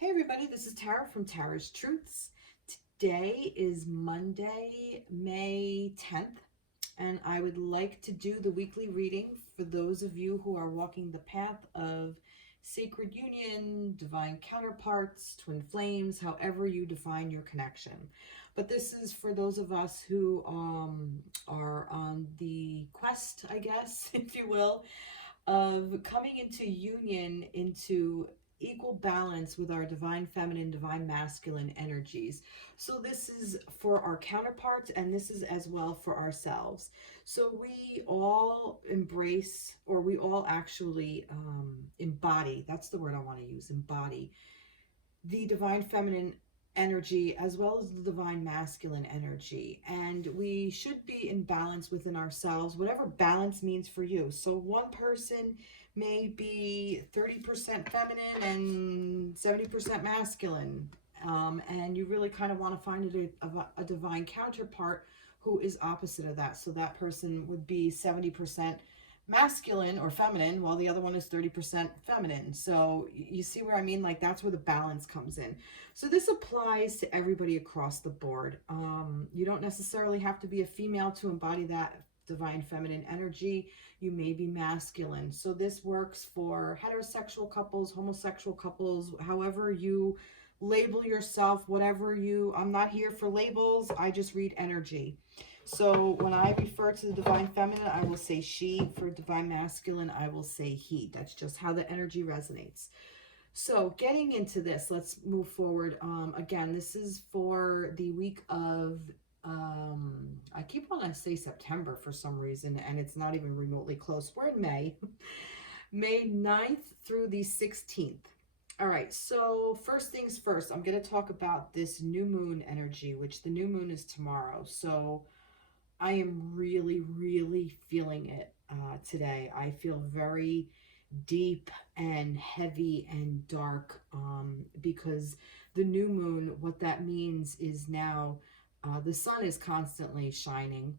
Hey everybody, this is Tara from Tara's Truths. Today is Monday, May 10th, and I would like to do the weekly reading for those of you who are walking the path of sacred union, divine counterparts, twin flames, however you define your connection. But this is for those of us who are on the quest, I guess, if you will, of coming into union, into equal balance with our divine feminine, divine masculine energies. So this is for our counterparts, and this is as well for ourselves. So we all embrace, or we all actually embody, that's the word I want to use, embody the divine feminine energy as well as the divine masculine energy, and we should be in balance within ourselves, whatever balance means for you. So one person may be 30% feminine and 70% masculine, and you really kind of want to find a divine counterpart who is opposite of that. So that person would be 70% masculine or feminine, while the other one is 30% feminine. So you see where I mean? Like, that's where the balance comes in. So this applies to everybody across the board. You don't necessarily have to be a female to embody that divine feminine energy. You may be masculine. So this works for heterosexual couples, homosexual couples, however you label yourself, whatever you, I'm not here for labels. I just read energy. So when I refer to the divine feminine, I will say she. For divine masculine, I will say he. That's just how the energy resonates. So getting into this, let's move forward. Again, this is for the week of, I keep wanting to say September for some reason, and it's not even remotely close. We're in May. May 9th through the 16th. All right, so first things first, I'm going to talk about this new moon energy, which the new moon is tomorrow. So I am really, really feeling it today. I feel very deep and heavy and dark, because the new moon, what that means is now the sun is constantly shining,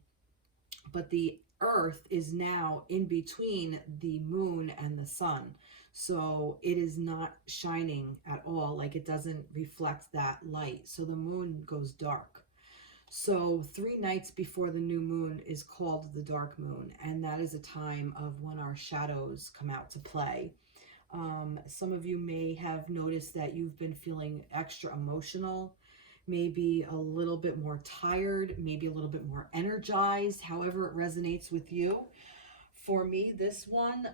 but the earth is now in between the moon and the sun. So it is not shining at all, like it doesn't reflect that light. So the moon goes dark. So 3 nights before the new moon is called the dark moon, and that is a time of when our shadows come out to play. Some of you may have noticed that you've been feeling extra emotional, maybe a little bit more tired, maybe a little bit more energized, however it resonates with you. For me, this one,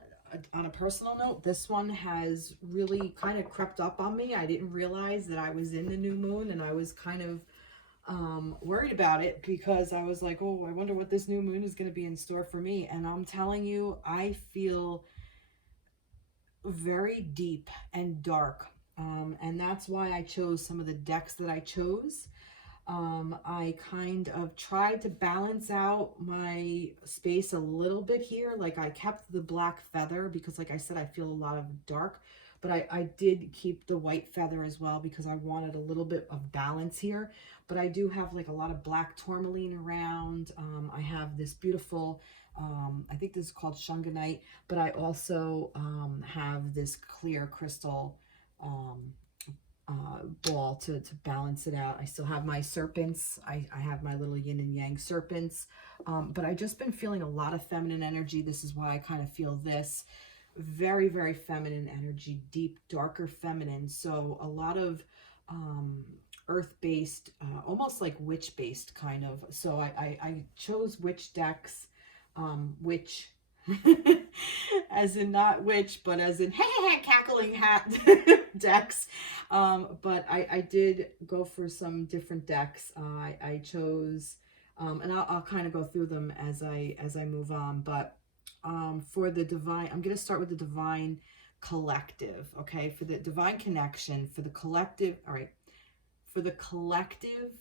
on a personal note, this one has really kind of crept up on me. I didn't realize that I was in the new moon, and I was kind of worried about it because I was like, oh, I wonder what this new moon is going to be in store for me. And I'm telling you, I feel very deep and dark. And that's why I chose some of the decks that I chose. I kind of tried to balance out my space a little bit here. Like, I kept the black feather because, like I said, I feel a lot of dark. But I did keep the white feather as well because I wanted a little bit of balance here. But I do have like a lot of black tourmaline around. I have this beautiful, I think this is called shunganite, but I also have this clear crystal ball to balance it out. I still have my serpents. I have my little yin and yang serpents. But I just been feeling a lot of feminine energy. This is why I kind of feel this. Very, very feminine energy, deep, darker feminine. So a lot of earth-based, almost like witch-based kind of. So I chose witch decks, witch, as in not witch, but as in cackling hat decks. But I did go for some different decks. I chose, and I'll kind of go through them as I move on. But for the divine, I'm going to start with the divine collective. Okay, for the divine connection, for the collective. All right, for the collective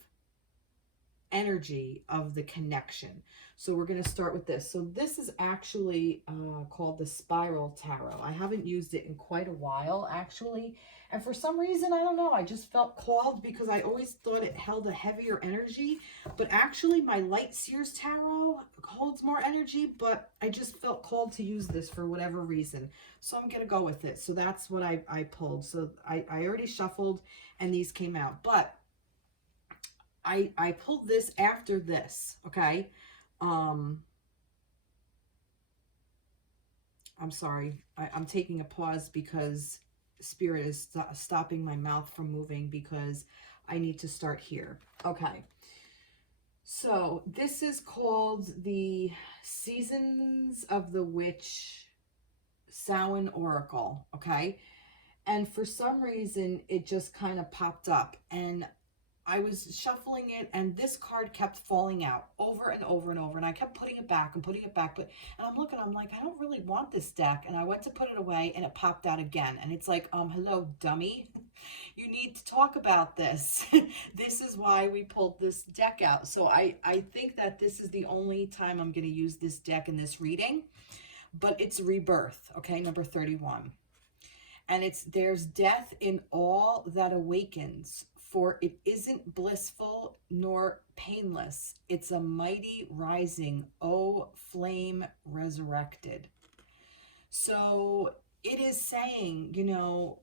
energy of the connection. So we're going to start with this. So this is actually called the Spiral Tarot. I haven't used it in quite a while, actually. And for some reason, I don't know, I just felt called because I always thought it held a heavier energy. But actually, my Light Seers Tarot holds more energy, but I just felt called to use this for whatever reason. So I'm going to go with it. So that's what I pulled. So I already shuffled, and these came out. But I pulled this after this, okay? I'm sorry. I'm taking a pause because Spirit is stopping my mouth from moving because I need to start here. Okay. So this is called the Seasons of the Witch Samhain Oracle, okay? And for some reason, it just kind of popped up. And I was shuffling it, and this card kept falling out over and over and over, and I kept putting it back and putting it back, and I'm looking, I'm like, I don't really want this deck, and I went to put it away, and it popped out again, and it's like, hello, dummy, you need to talk about this. This is why we pulled this deck out. So I think that this is the only time I'm going to use this deck in this reading, but it's Rebirth, okay, number 31. And it's, there's death in all that awakens, for it isn't blissful nor painless. It's a mighty rising, O flame resurrected. So it is saying, you know,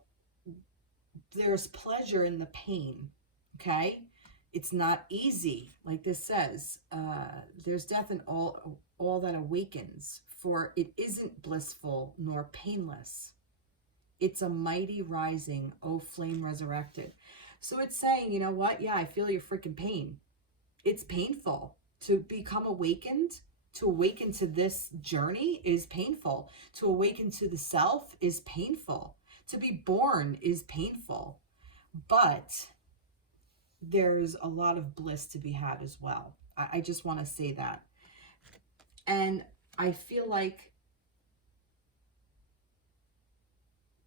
there's pleasure in the pain, okay? It's not easy, like this says. There's death in all that awakens, for it isn't blissful nor painless. It's a mighty rising, O flame resurrected. So it's saying, you know what? Yeah, I feel your freaking pain. It's painful to become awakened. To awaken to this journey is painful. To awaken to the self is painful. To be born is painful. But there's a lot of bliss to be had as well. I just want to say that. And I feel like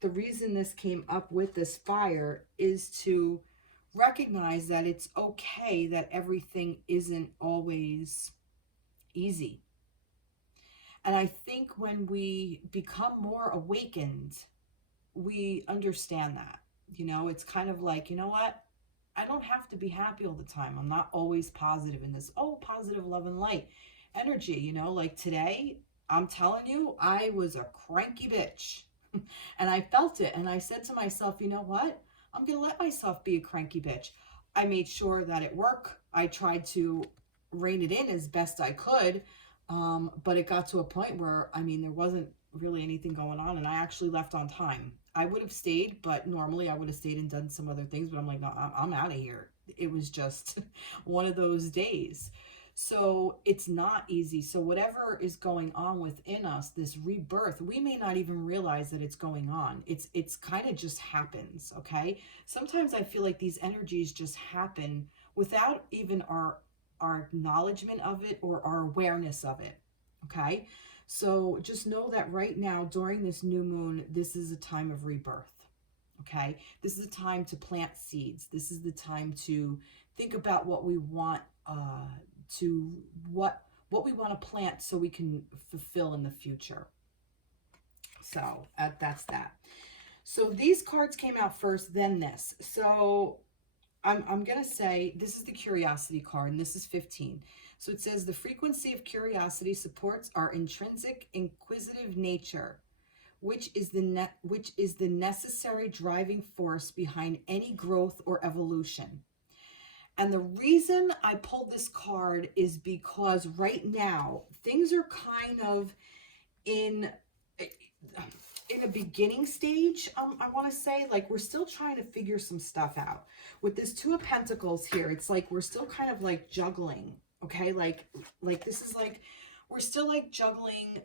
the reason this came up with this fire is to recognize that it's okay that everything isn't always easy. And I think when we become more awakened, we understand that. You know, it's kind of like, you know what? I don't have to be happy all the time. I'm not always positive in this, positive love and light energy. You know, like today, I'm telling you, I was a cranky bitch. And I felt it, and I said to myself, you know what? I'm going to let myself be a cranky bitch. I made sure that at work, I tried to rein it in as best I could, but it got to a point where, I mean, there wasn't really anything going on, and I actually left on time. I would have stayed, but normally I would have stayed and done some other things, but I'm like, no, I'm out of here. It was just one of those days. So it's not easy. So whatever is going on within us, this rebirth, we may not even realize that it's going on. It's kind of just happens, okay? Sometimes I feel like these energies just happen without even our acknowledgement of it or our awareness of it, okay? So just know that right now, during this new moon, this is a time of rebirth, okay? This is a time to plant seeds. This is the time to think about what we want, to what we want to plant so we can fulfill in the future. So that's that. So these cards came out first, then this. So I'm going to say this is the curiosity card, and this is 15. So it says the frequency of curiosity supports our intrinsic inquisitive nature, which is the necessary driving force behind any growth or evolution. And the reason I pulled this card is because right now things are kind of in a beginning stage. I want to say, like, we're still trying to figure some stuff out. With this Two of Pentacles here, it's like we're still kind of like juggling, okay? Like this is like we're still like juggling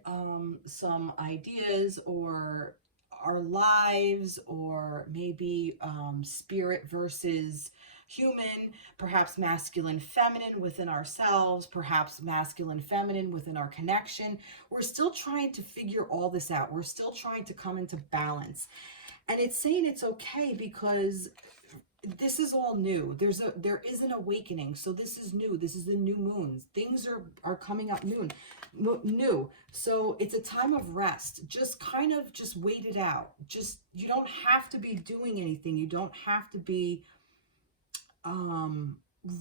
some ideas or our lives, or maybe spirit versus human, perhaps masculine, feminine within ourselves, perhaps masculine, feminine within our connection. We're still trying to figure all this out. We're still trying to come into balance. And it's saying it's okay because this is all new. There is an awakening. So this is new. This is the new moons. Things are coming up new. So it's a time of rest. Just kind of just wait it out. Just, you don't have to be doing anything. You don't have to be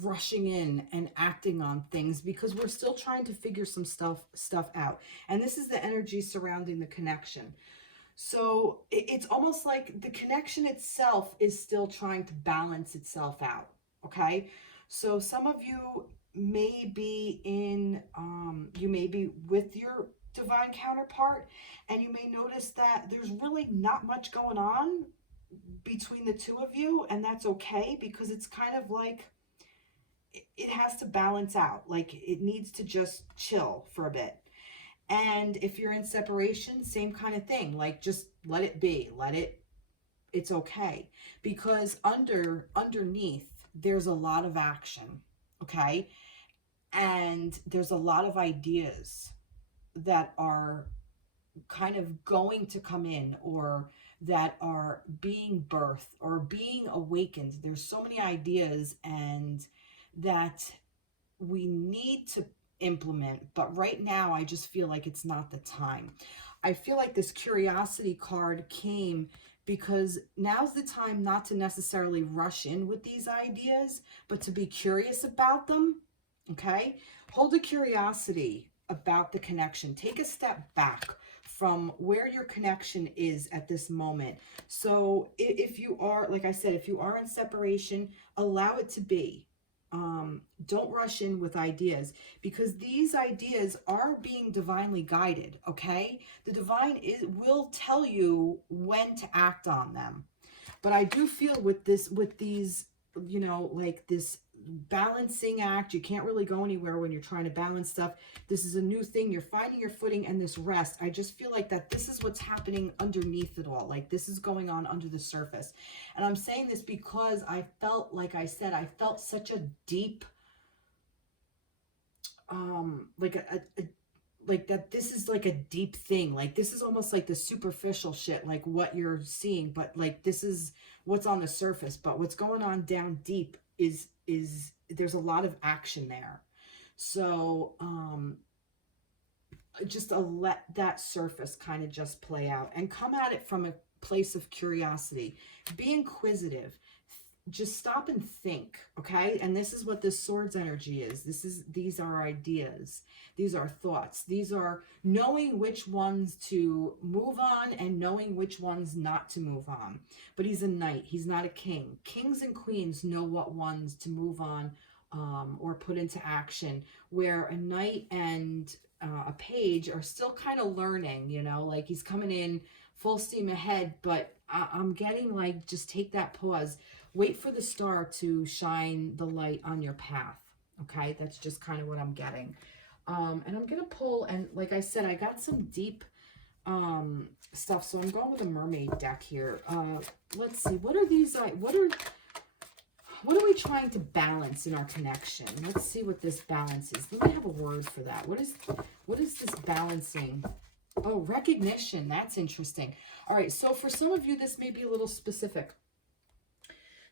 rushing in and acting on things, because we're still trying to figure some stuff out. And this is the energy surrounding the connection. So it's almost like the connection itself is still trying to balance itself out. Okay. So some of you may be you may be with your divine counterpart, and you may notice that there's really not much going on between the two of you. And that's okay, because it's kind of like, it has to balance out. Like, it needs to just chill for a bit. And if you're in separation, same kind of thing. Like, just let it be. It's okay. Because underneath, there's a lot of action, okay? And there's a lot of ideas that are kind of going to come in, or that are being birthed or being awakened. There's so many ideas and that we need to implement, but right now I just feel like it's not the time. I feel like this curiosity card came because now's the time not to necessarily rush in with these ideas, but to be curious about them. Okay, hold a curiosity about the connection. Take a step back from where your connection is at this moment. So if you are, like I said, if you are in separation, allow it to be. Don't rush in with ideas, because these ideas are being divinely guided. Okay, the divine will tell you when to act on them. But I do feel with these, you know, like this balancing act, you can't really go anywhere when you're trying to balance stuff. This is a new thing. You're finding your footing, and this rest, I just feel like that this is what's happening underneath it all. Like, this is going on under the surface. And I'm saying this because I felt, like I said, I felt such a deep, like that this is like a deep thing. Like, this is almost like the superficial shit, like what you're seeing, but like this is what's on the surface. But what's going on down deep is there's a lot of action there. So just let that surface kind of just play out, and come at it from a place of curiosity. Be inquisitive. Just stop and think. Okay, and this is what this swords energy is. These are ideas, these are thoughts, these are knowing which ones to move on and knowing which ones not to move on. But he's a knight, he's not a king. Kings and queens know what ones to move on, or put into action, where a knight and a page are still kind of learning, you know, like he's coming in full steam ahead. But I'm getting like, just take that pause. Wait for the star to shine the light on your path. Okay, that's just kind of what I'm getting. And I'm going to pull, and like I said, I got some deep stuff. So I'm going with a mermaid deck here. Let's see, what are these? What are we trying to balance in our connection? Let's see what this balance is. Let me have a word for that. What is this balancing? Oh, recognition. That's interesting. All right, so for some of you, this may be a little specific.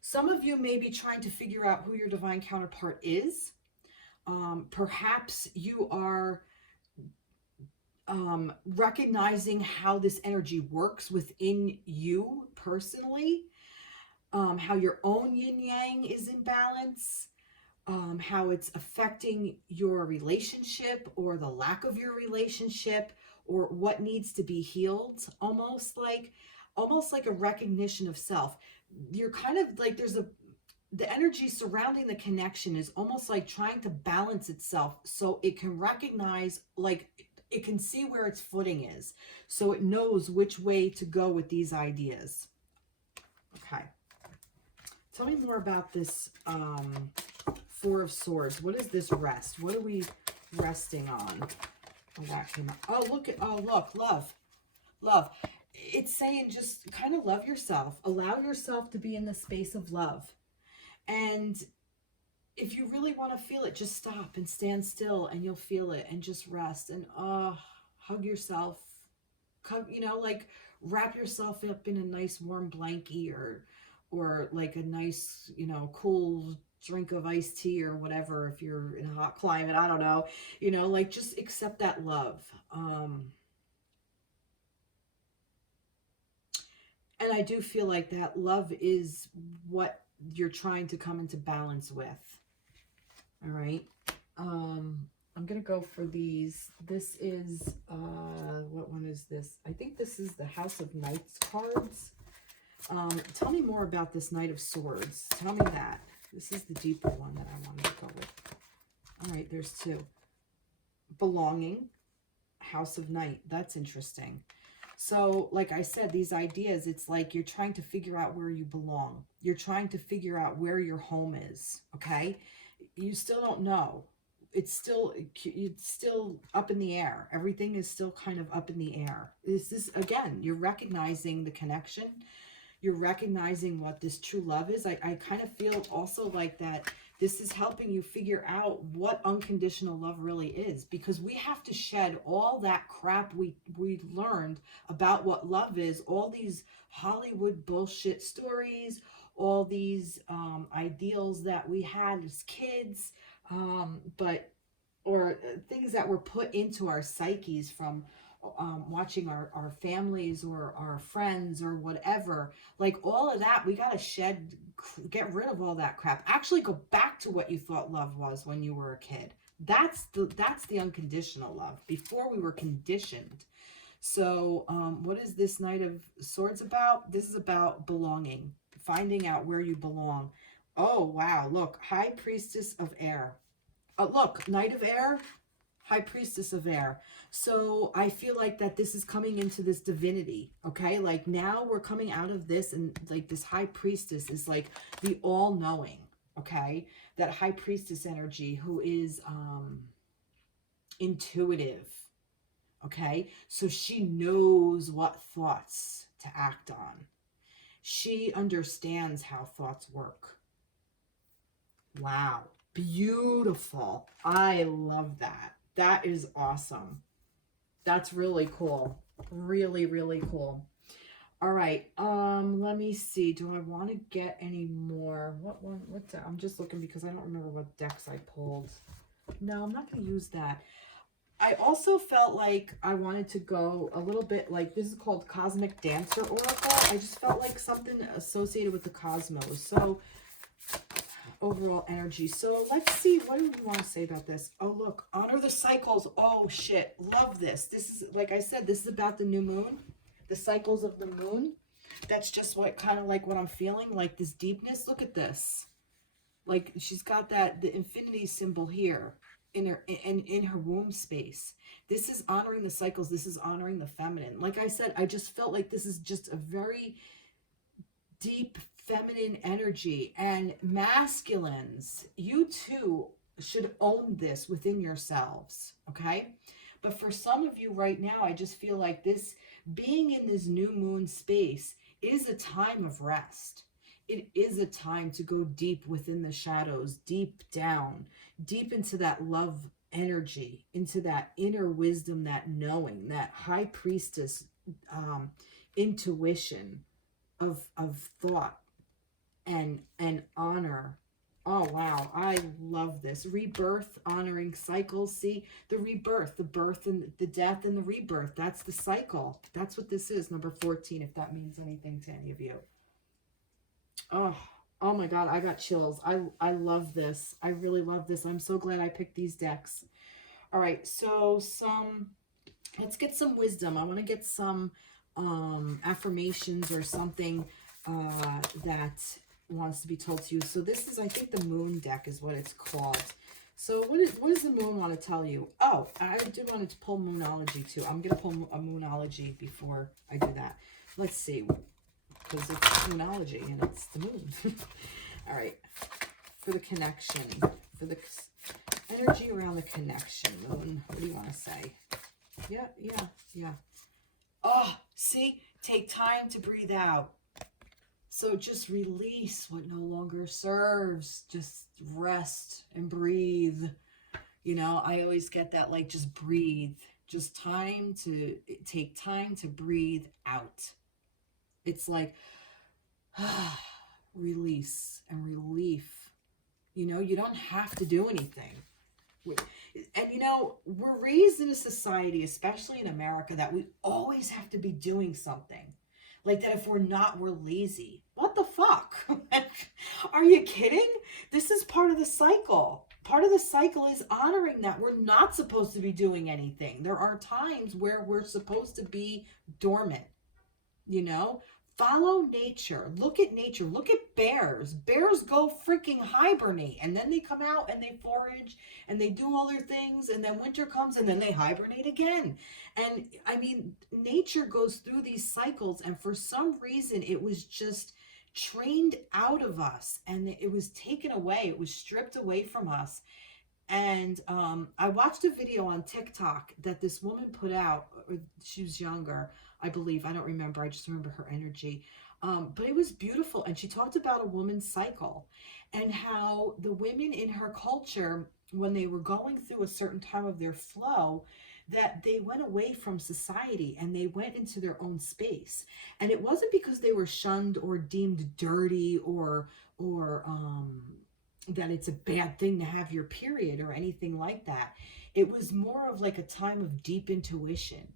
Some of you may be trying to figure out who your divine counterpart is. Perhaps you are recognizing how this energy works within you personally, how your own yin-yang is in balance, how it's affecting your relationship or the lack of your relationship, or what needs to be healed, almost like a recognition of self. You're kind of like, the energy surrounding the connection is almost like trying to balance itself so it can recognize, like it can see where its footing is, so it knows which way to go with these ideas. Okay. Tell me more about this Four of Swords. What is this rest? What are we resting on? Oh, that came up. Oh, look, love. It's saying just kind of love yourself. Allow yourself to be in the space of love. And if you really want to feel it, just stop and stand still and you'll feel it, and just rest and hug yourself. Come, you know, like wrap yourself up in a nice warm blankie, or or like a nice, you know, cool drink of iced tea or whatever if you're in a hot climate. I don't know, you know, like just accept that love. And I do feel like that love is what you're trying to come into balance with. All right. I'm going to go for these. This is, what one is this? I think this is the House of Knights cards. Tell me more about this Knight of Swords. Tell me that. This is the deeper one that I wanted to go with. All right, there's two. Belonging, House of Knight. That's interesting. So, like I said, these ideas, it's like you're trying to figure out where you belong. You're trying to figure out where your home is, okay? You still don't know. It's still up in the air. Everything is still kind of up in the air. This, again, you're recognizing the connection. You're recognizing what this true love is. I kind of feel also like that this is helping you figure out what unconditional love really is, because we have to shed all that crap we learned about what love is, all these Hollywood bullshit stories, all these ideals that we had as kids, or things that were put into our psyches from watching our families or our friends or whatever. Like all of that, we got to get rid of all that crap. Actually go back to what you thought love was when you were a kid. That's the unconditional love, before we were conditioned. So what is this Knight of Swords about? This is about belonging, finding out where you belong. Oh, wow. Look, High Priestess of Air. Look, Knight of Air, High Priestess of Air. So I feel like that this is coming into this divinity, okay? Like now we're coming out of this, and like this High Priestess is like the all-knowing, okay? That High Priestess energy who is intuitive, okay? So she knows what thoughts to act on. She understands how thoughts work. Wow. Beautiful. I love that. That is awesome. That's really cool. Really, really cool. All right. Let me see. Do I want to get any more? I'm just looking because I don't remember what decks I pulled. No, I'm not going to use that. I also felt like I wanted to go a little bit like, this is called Cosmic Dancer Oracle. I just felt like something associated with the cosmos. So overall energy. So let's see, what do we want to say about this? Oh, look, honor the cycles. Oh shit, love this. This is, like I said, this is about the new moon, the cycles of the moon. That's just what kind of like what I'm feeling, like this deepness. Look at this. Like she's got the infinity symbol here in her womb space. This is honoring the cycles. This is honoring the feminine. Like I said, I just felt like this is just a very deep feminine energy. And masculines, you too should own this within yourselves, okay? But for some of you right now, I just feel like this, being in this new moon space, is a time of rest. It is a time to go deep within the shadows, deep down, deep into that love energy, into that inner wisdom, that knowing, that High Priestess intuition of thought and honor. Oh, wow. I love this. Rebirth, honoring cycles. See, the rebirth, the birth and the death and the rebirth. That's the cycle. That's what this is. Number 14, if that means anything to any of you. Oh my God. I got chills. I love this. I really love this. I'm so glad I picked these decks. All right. So let's get some wisdom. I want to get some affirmations or something that wants to be told to you. So this is, I think, the moon deck is what it's called. So what does the moon want to tell you? Oh, I did want to pull Moonology too. I'm going to pull a Moonology before I do that. Let's see, because it's Moonology and it's the moon. All right, for the connection, for the energy around the connection, moon, what do you want to say? Yeah. Oh, see, take time to breathe out. So just release what no longer serves. Just rest and breathe. You know, I always get that, like, just breathe. Just take time to breathe out. It's like, release and relief. You know, you don't have to do anything. And you know, we're raised in a society, especially in America, that we always have to be doing something. Like that if we're not, we're lazy. What the fuck? Are you kidding? This is part of the cycle. Part of the cycle is honoring that we're not supposed to be doing anything. There are times where we're supposed to be dormant, you know? Follow nature. Look at nature. Look at bears. Bears go freaking hibernate, and then they come out and they forage and they do all their things, and then winter comes and then they hibernate again. And I mean, nature goes through these cycles, and for some reason it was just trained out of us, and it was taken away. It was stripped away from us. And I watched a video on TikTok that this woman put out. She was younger, I believe. I don't remember. I just remember her energy. But it was beautiful. And she talked about a woman's cycle and how the women in her culture, when they were going through a certain time of their flow, that they went away from society and they went into their own space. And it wasn't because they were shunned or deemed dirty or that it's a bad thing to have your period or anything like that. It was more of like a time of deep intuition,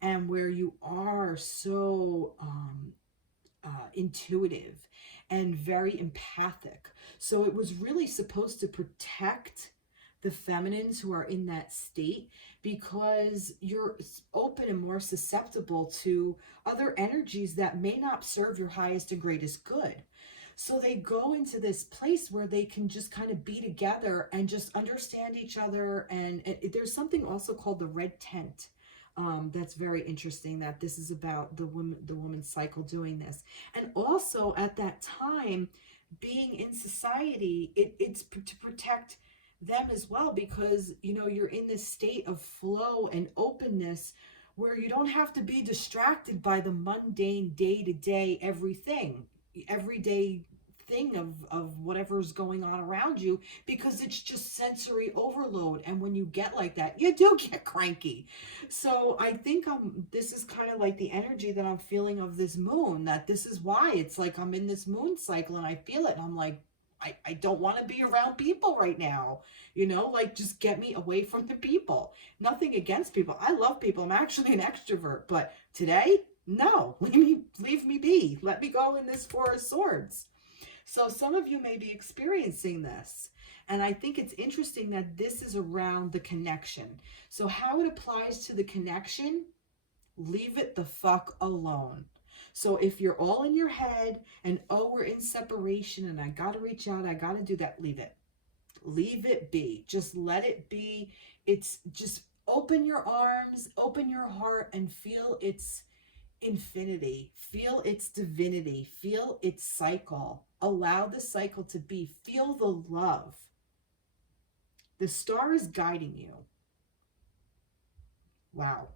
and where you are so intuitive and very empathic. So it was really supposed to protect the feminines who are in that state, because you're open and more susceptible to other energies that may not serve your highest and greatest good. So they go into this place where they can just kind of be together and just understand each other. And there's something also called the red tent. That's very interesting, that this is about the woman's cycle doing this. And also at that time, being in society, it's to protect them as well, because, you know, you're in this state of flow and openness where you don't have to be distracted by the mundane day-to-day everyday thing of whatever's going on around you, because it's just sensory overload. And when you get like that, you do get cranky. So I think this is kind of like the energy that I'm feeling of this moon, that this is why it's like I'm in this moon cycle and I feel it and I'm like, I don't want to be around people right now, you know, like just get me away from the people. Nothing against people. I love people. I'm actually an extrovert, but today, no, leave me be. Let me go in this Four of Swords. So some of you may be experiencing this. And I think it's interesting that this is around the connection. So how it applies to the connection, leave it the fuck alone. So if you're all in your head and, oh, we're in separation and I got to reach out, I got to do that, leave it. Leave it be. Just let it be. It's just open your arms, open your heart, and feel its infinity. Feel its divinity. Feel its cycle. Allow the cycle to be. Feel the love. The star is guiding you. Wow.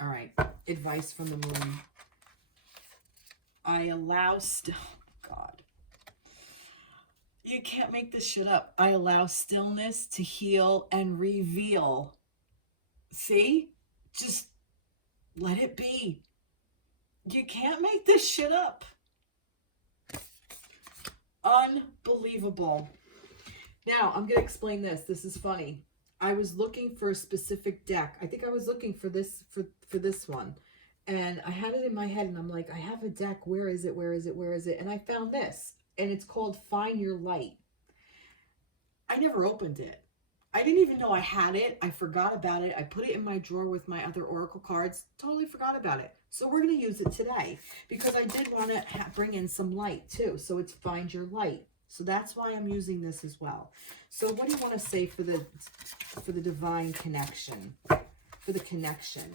All right. Advice from the moon. I allow God. You can't make this shit up. I allow stillness to heal and reveal. See? Just let it be. You can't make this shit up. Unbelievable. Now, I'm going to explain this. This is funny. I was looking for a specific deck. I think I was looking for this for this one. And I had it in my head and I'm like, I have a deck. Where is it? Where is it? Where is it? And I found this. And it's called Find Your Light. I never opened it. I didn't even know I had it. I forgot about it. I put it in my drawer with my other oracle cards. Totally forgot about it. So we're going to use it today because I did want to bring in some light too. So it's Find Your Light. So that's why I'm using this as well. So what do you want to say for the divine connection? For the connection.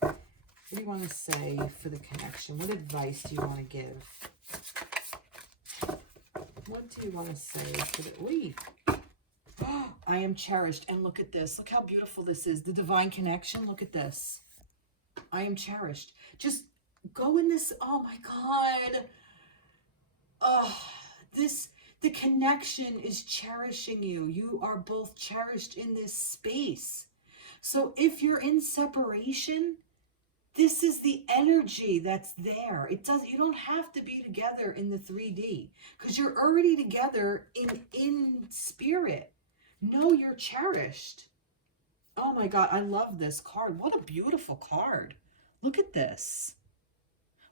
What do you want to say for the connection? What advice do you want to give? What do you want to say for the... Oh, I am cherished. And look at this. Look how beautiful this is. The divine connection. Look at this. I am cherished. Just go in this. Oh my God. Oh, the connection is cherishing you. You are both cherished in this space. So if you're in separation, This is the energy that's there. You don't have to be together in the 3D because you're already together in spirit. Know you're cherished. Oh my God, I love this card. What a beautiful card. Look at this.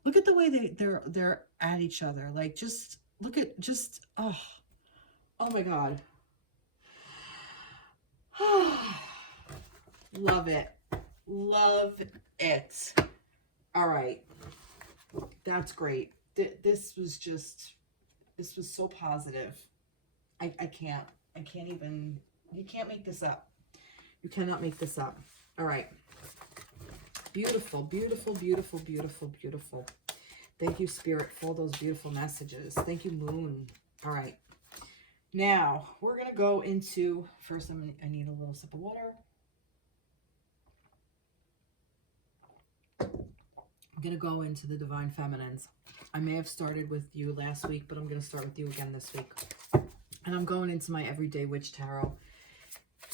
Look at the way they're at each other. Like, just look at oh my God. Love it. Love it. All right. That's great. This was so positive. I can't even, you can't make this up. You cannot make this up. All right. Beautiful, beautiful, beautiful, beautiful, beautiful. Thank you, Spirit, for all those beautiful messages. Thank you, Moon. All right. Now, we're going to go into, first I need a little sip of water. I'm going to go into the Divine Feminines. I may have started with you last week, but I'm going to start with you again this week. And I'm going into my Everyday Witch Tarot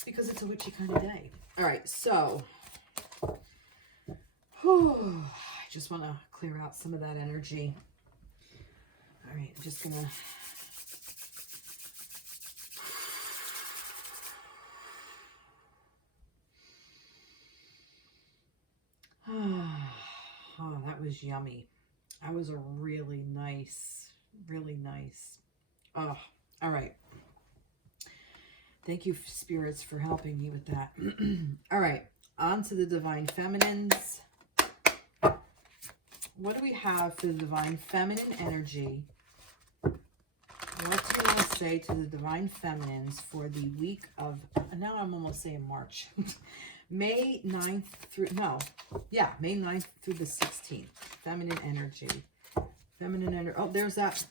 because it's a witchy kind of day. All right, so I just want to clear out some of that energy. All right, I'm just going to... Oh, that was yummy. That was a really nice, really nice. Oh, all right. Thank you, spirits, for helping me with that. All right, on to the Divine Feminines. What do we have for the Divine Feminine energy? What do we want to say to the Divine Feminines for the week of, now I'm almost saying March. May 9th through, May 9th through the 16th. Feminine energy. Feminine energy. Oh, there's that.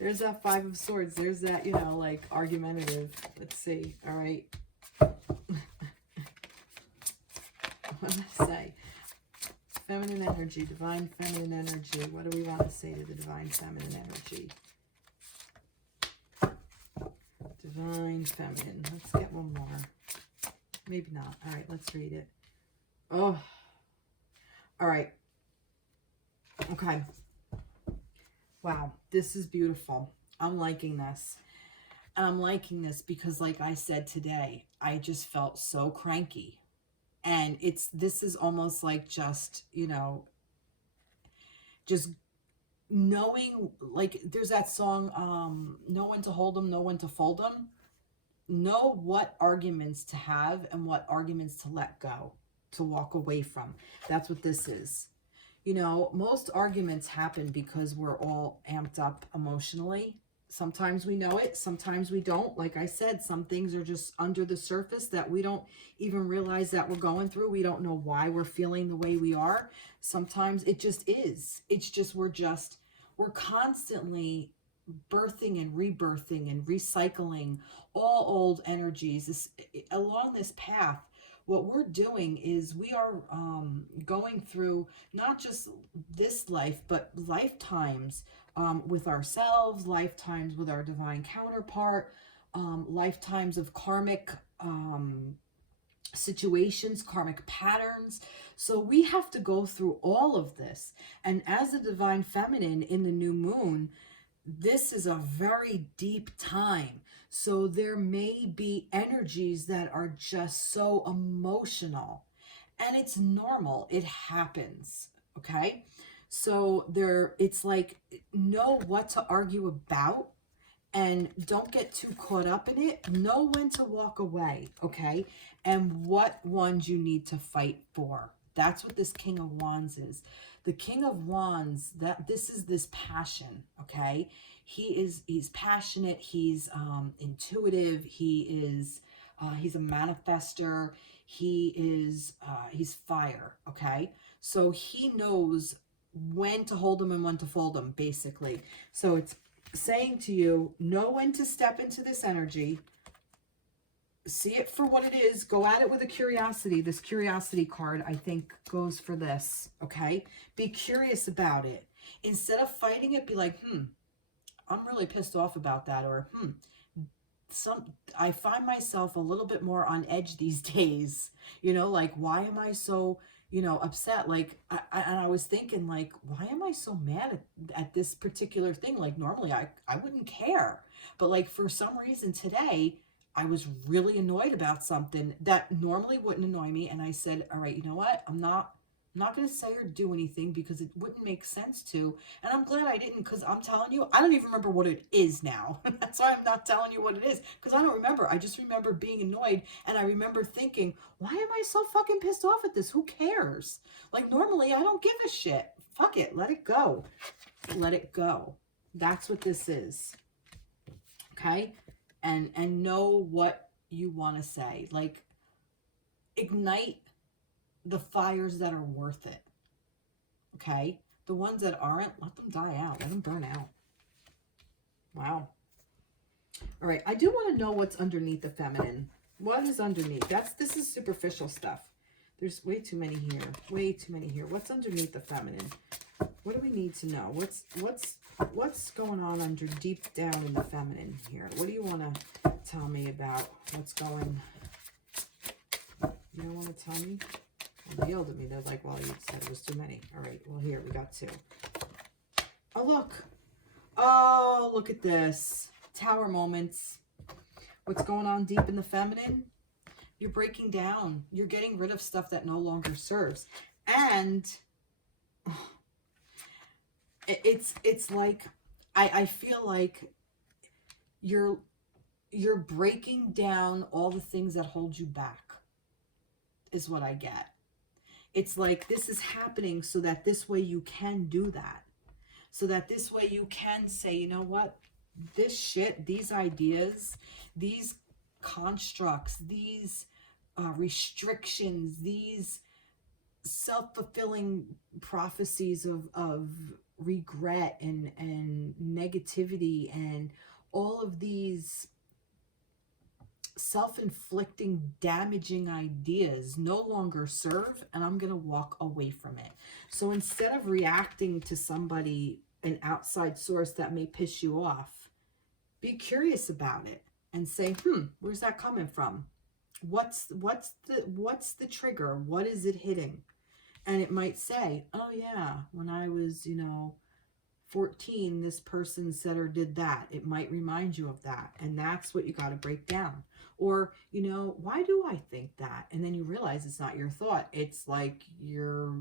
There's that Five of Swords. There's that, you know, like argumentative. Let's see. All right. What did I say? Feminine energy. Divine feminine energy. What do we want to say to the divine feminine energy? Divine feminine. Let's get one more. Maybe not. All right, let's read it. Oh. All right. Okay. Wow, this is beautiful. I'm liking this. And I'm liking this because, like I said today, I just felt so cranky. And this is almost like just, you know, just knowing, like there's that song, know when to hold them, know when to fold them. Know what arguments to have and what arguments to let go, to walk away from. That's what this is. You know, most arguments happen because we're all amped up emotionally. Sometimes we know it, sometimes we don't. Like I said, some things are just under the surface that we don't even realize that we're going through. We don't know why we're feeling the way we are. Sometimes it just is. It's just, we're constantly birthing and rebirthing and recycling all old energies. Along this path, what we're doing is we are going through not just this life, but lifetimes with ourselves, lifetimes with our divine counterpart, lifetimes of karmic situations, karmic patterns. So we have to go through all of this. And as a divine feminine in the new moon, this is a very deep time. So there may be energies that are just so emotional, and it's normal. It happens. Okay. So it's like, know what to argue about and don't get too caught up in it. Know when to walk away. Okay. And what ones you need to fight for. That's what this King of Wands is. The King of Wands, this is this passion, okay? He's passionate, he's intuitive, he's a manifester, he's fire, okay? So he knows when to hold them and when to fold them, basically. So it's saying to you, know when to step into this energy, see it for what it is, go at it with a curiosity. This curiosity card, I think, goes for this, okay? Be curious about it. Instead of fighting it, be like, I'm really pissed off about that, or I find myself a little bit more on edge these days, you know, like, why am I so you know, upset. Like, and I was thinking, like, why am I so mad at this particular thing? Like, normally I wouldn't care. But, like, for some reason today, I was really annoyed about something that normally wouldn't annoy me. And I said, all right, you know what? I'm not going to say or do anything because it wouldn't make sense to. And I'm glad I didn't, because I'm telling you, I don't even remember what it is now. That's why I'm not telling you what it is, because I don't remember. I just remember being annoyed, and I remember thinking, why am I so fucking pissed off at this? Who cares? Like, normally I don't give a shit. Fuck it. Let it go. Let it go. That's what this is. Okay? And know what you want to say. Like, ignite the fires that are worth it. Okay? The ones that aren't, let them die out. Let them burn out. Wow. All right. I do want to know what's underneath the feminine. What is underneath? This is superficial stuff. There's way too many here. Way too many here. What's underneath the feminine? What do we need to know? What's going on under deep down in the feminine here? What do you want to tell me about what's going? You don't want to tell me? Well, they yelled at me. They're like, well, you said it was too many. All right. Well, here we got two. Oh, look. Oh, look at this. Tower moments. What's going on deep in the feminine? You're breaking down. You're getting rid of stuff that no longer serves. And it's like, I feel like you're breaking down all the things that hold you back, is what I get. It's like this is happening so that this way you can do that. So that this way you can say, you know what? This shit, these ideas, these constructs, these restrictions, these self-fulfilling prophecies of regret and negativity and all of these self-inflicting damaging ideas no longer serve, and I'm going to walk away from it. So instead of reacting to somebody, an outside source that may piss you off, be curious about it and say, where's that coming from? What's the trigger? What is it hitting? And it might say, oh yeah, when I was, 14, this person said or did that. It might remind you of that. And that's what you got to break down. Or, why do I think that? And then you realize it's not your thought. It's like your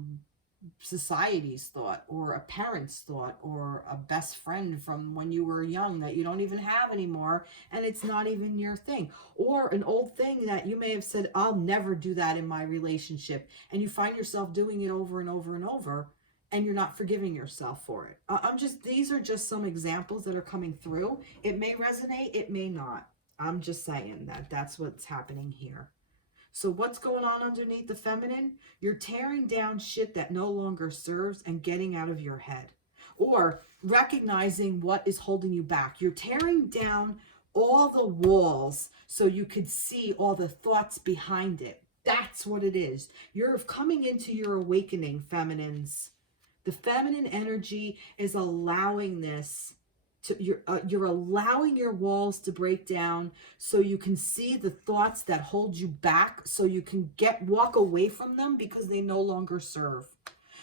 society's thought, or a parent's thought, or a best friend from when you were young that you don't even have anymore, and it's not even your thing. Or an old thing that you may have said, I'll never do that in my relationship, and you find yourself doing it over and over and over, and you're not forgiving yourself for it. These are just some examples that are coming through. It may resonate, it may not. I'm just saying that's what's happening here. So what's going on underneath the feminine? You're tearing down shit that no longer serves and getting out of your head. Or recognizing what is holding you back. You're tearing down all the walls so you could see all the thoughts behind it. That's what it is. You're coming into your awakening, feminines. The feminine energy is allowing this. You're allowing your walls to break down so you can see the thoughts that hold you back, so you can walk away from them because they no longer serve.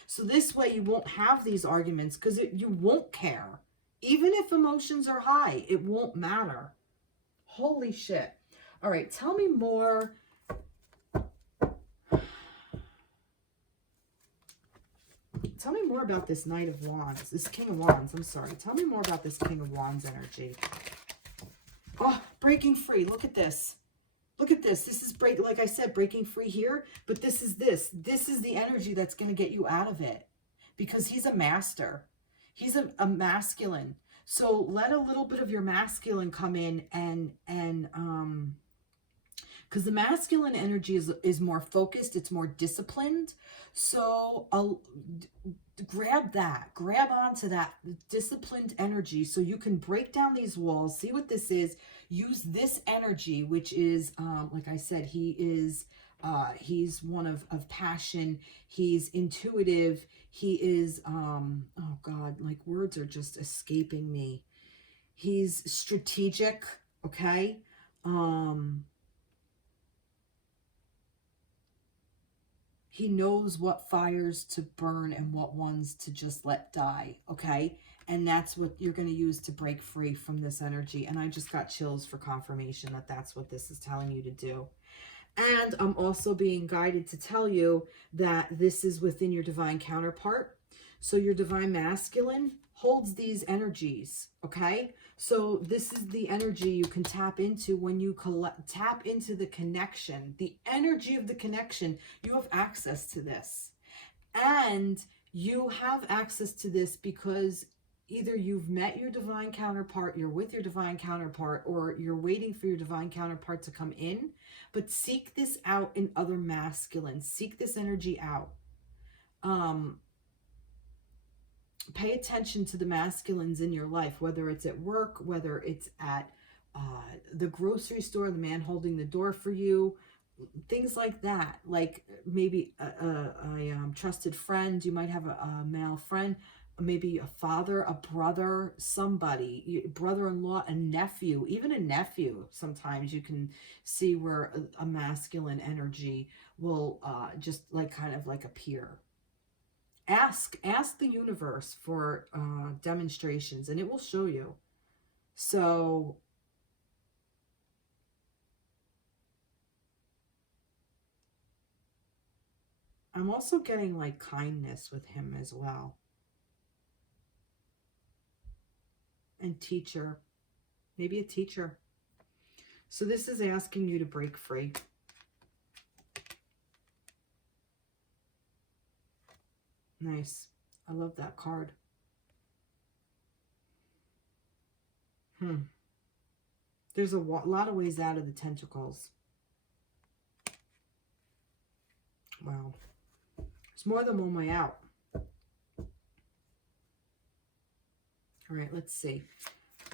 So this way you won't have these arguments because you won't care. Even if emotions are high, it won't matter. Holy shit. All right, tell me more. Tell me more about this Knight of Wands. This King of Wands, I'm sorry. Tell me more about this King of Wands energy. Oh, breaking free. Look at this. Look at this. This is like I said, breaking free here. But this is this. This is the energy that's going to get you out of it. Because he's a master. He's a masculine. So let a little bit of your masculine come in and because the masculine energy is more focused, it's more disciplined. So grab onto that disciplined energy so you can break down these walls, see what this is, use this energy, which is, like I said, he's one of passion, he's intuitive, he is, oh God, like words are just escaping me. He's strategic, okay? He knows what fires to burn and what ones to just let die, okay? And that's what you're going to use to break free from this energy. And I just got chills for confirmation that that's what this is telling you to do. And I'm also being guided to tell you that this is within your divine counterpart. So your divine masculine holds these energies, okay? So this is the energy you can tap into when you tap into the connection, the energy of the connection. You have access to this. And you have access to this because either you've met your divine counterpart, you're with your divine counterpart, or you're waiting for your divine counterpart to come in. But seek this out in other masculines. Seek this energy out. Pay attention to the masculines in your life, whether it's at work, whether it's at the grocery store, the man holding the door for you, things like that. Like maybe a trusted friend. You might have a male friend, maybe a father, a brother, somebody, brother-in-law, a nephew, even a nephew. Sometimes you can see where a masculine energy will just like kind of like appear. Ask the universe for demonstrations, and it will show you. So I'm also getting like kindness with him as well. And teacher, maybe a teacher. So this is asking you to break free. Nice. I love that card. There's a lot of ways out of the tentacles. Wow. There's more than one way out. All right, let's see.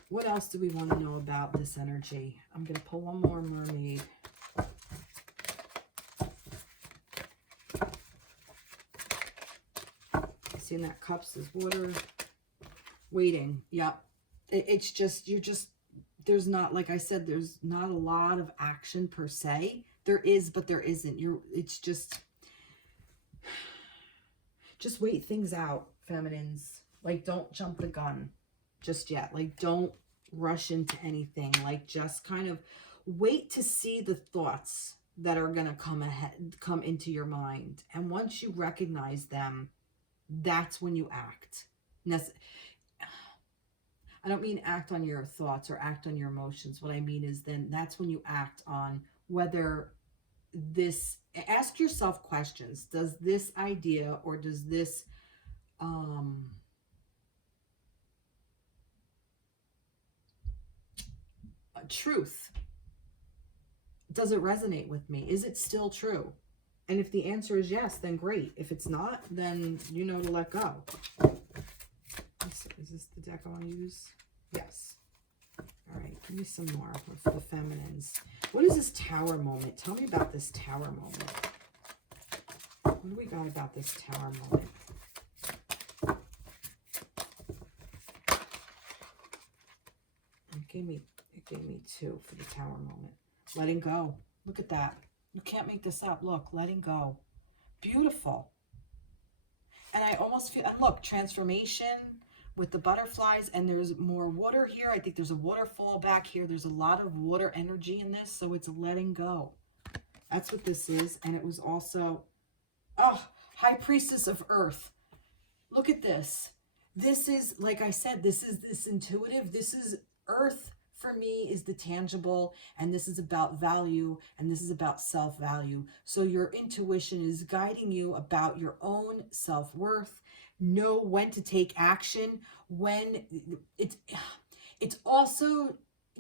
What else do we want to know about this energy? I'm going to pull one more mermaid. Seeing that cups is water. Waiting. Yep. It's just, there's not, like I said, there's not a lot of action per se. There is, but there isn't. It's just wait things out, feminines. Like, don't jump the gun just yet. Like, don't rush into anything. Like, just kind of wait to see the thoughts that are going to come into your mind. And once you recognize them, that's when you act. I don't mean act on your thoughts or act on your emotions. What I mean is then that's when you act on whether this, ask yourself questions. Does this idea or does this truth, does it resonate with me? Is it still true? And if the answer is yes, then great. If it's not, then you know to let go. Is this the deck I want to use? Yes. All right, give me some more for the feminines. What is this tower moment? Tell me about this tower moment. What do we got about this tower moment? It gave me two for the tower moment. Letting go. Look at that. You can't make this up. Look, letting go. Beautiful. And I almost feel, and look, transformation with the butterflies, and there's more water here. I think there's a waterfall back here. There's a lot of water energy in this, so it's letting go. That's what this is. And it was also, oh, High Priestess of Earth. Look at this. This is, like I said, this is this intuitive. This is Earth. For me is the tangible, and this is about value, and this is about self-value. So your intuition is guiding you about your own self-worth. Know when to take action, when it's also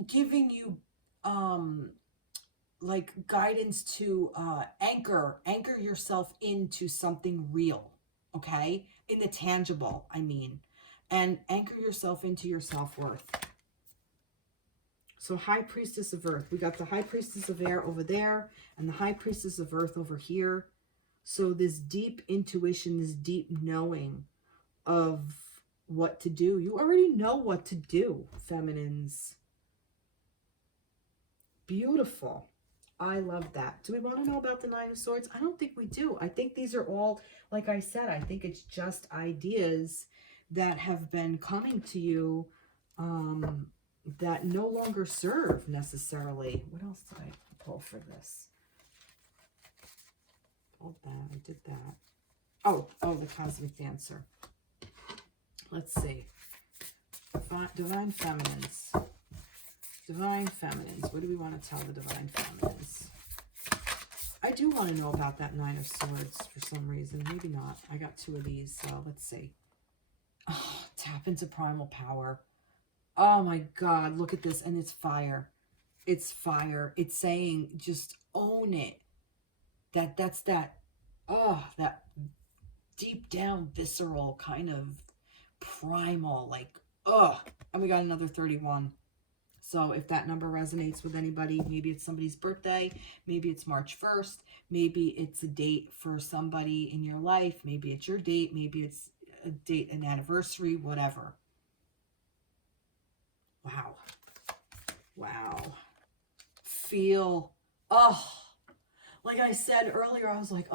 giving you like guidance to anchor yourself into something real, okay? In the tangible, I mean, and anchor yourself into your self-worth. So High Priestess of Earth. We got the High Priestess of Air over there and the High Priestess of Earth over here. So this deep intuition, this deep knowing of what to do. You already know what to do, feminines. Beautiful. I love that. Do we want to know about the Nine of Swords? I don't think we do. I think these are all, like I said, I think it's just ideas that have been coming to you that no longer serve necessarily. What else did I pull for this? Pulled that. I did that. Oh, the Cosmic Dancer. Let's see. Divine Feminines. Divine Feminines. What do we want to tell the Divine Feminines? I do want to know about that Nine of Swords for some reason. Maybe not. I got two of these, so let's see. Oh, tap into primal power. Oh my God, look at this. And it's fire. It's fire. It's saying just own it. That's that, that deep down visceral kind of primal, like, and we got another 31. So if that number resonates with anybody, maybe it's somebody's birthday, maybe it's March 1st, maybe it's a date for somebody in your life, maybe it's your date, maybe it's a date, an anniversary, whatever. Wow. Wow. Feel, like I said earlier, I was like,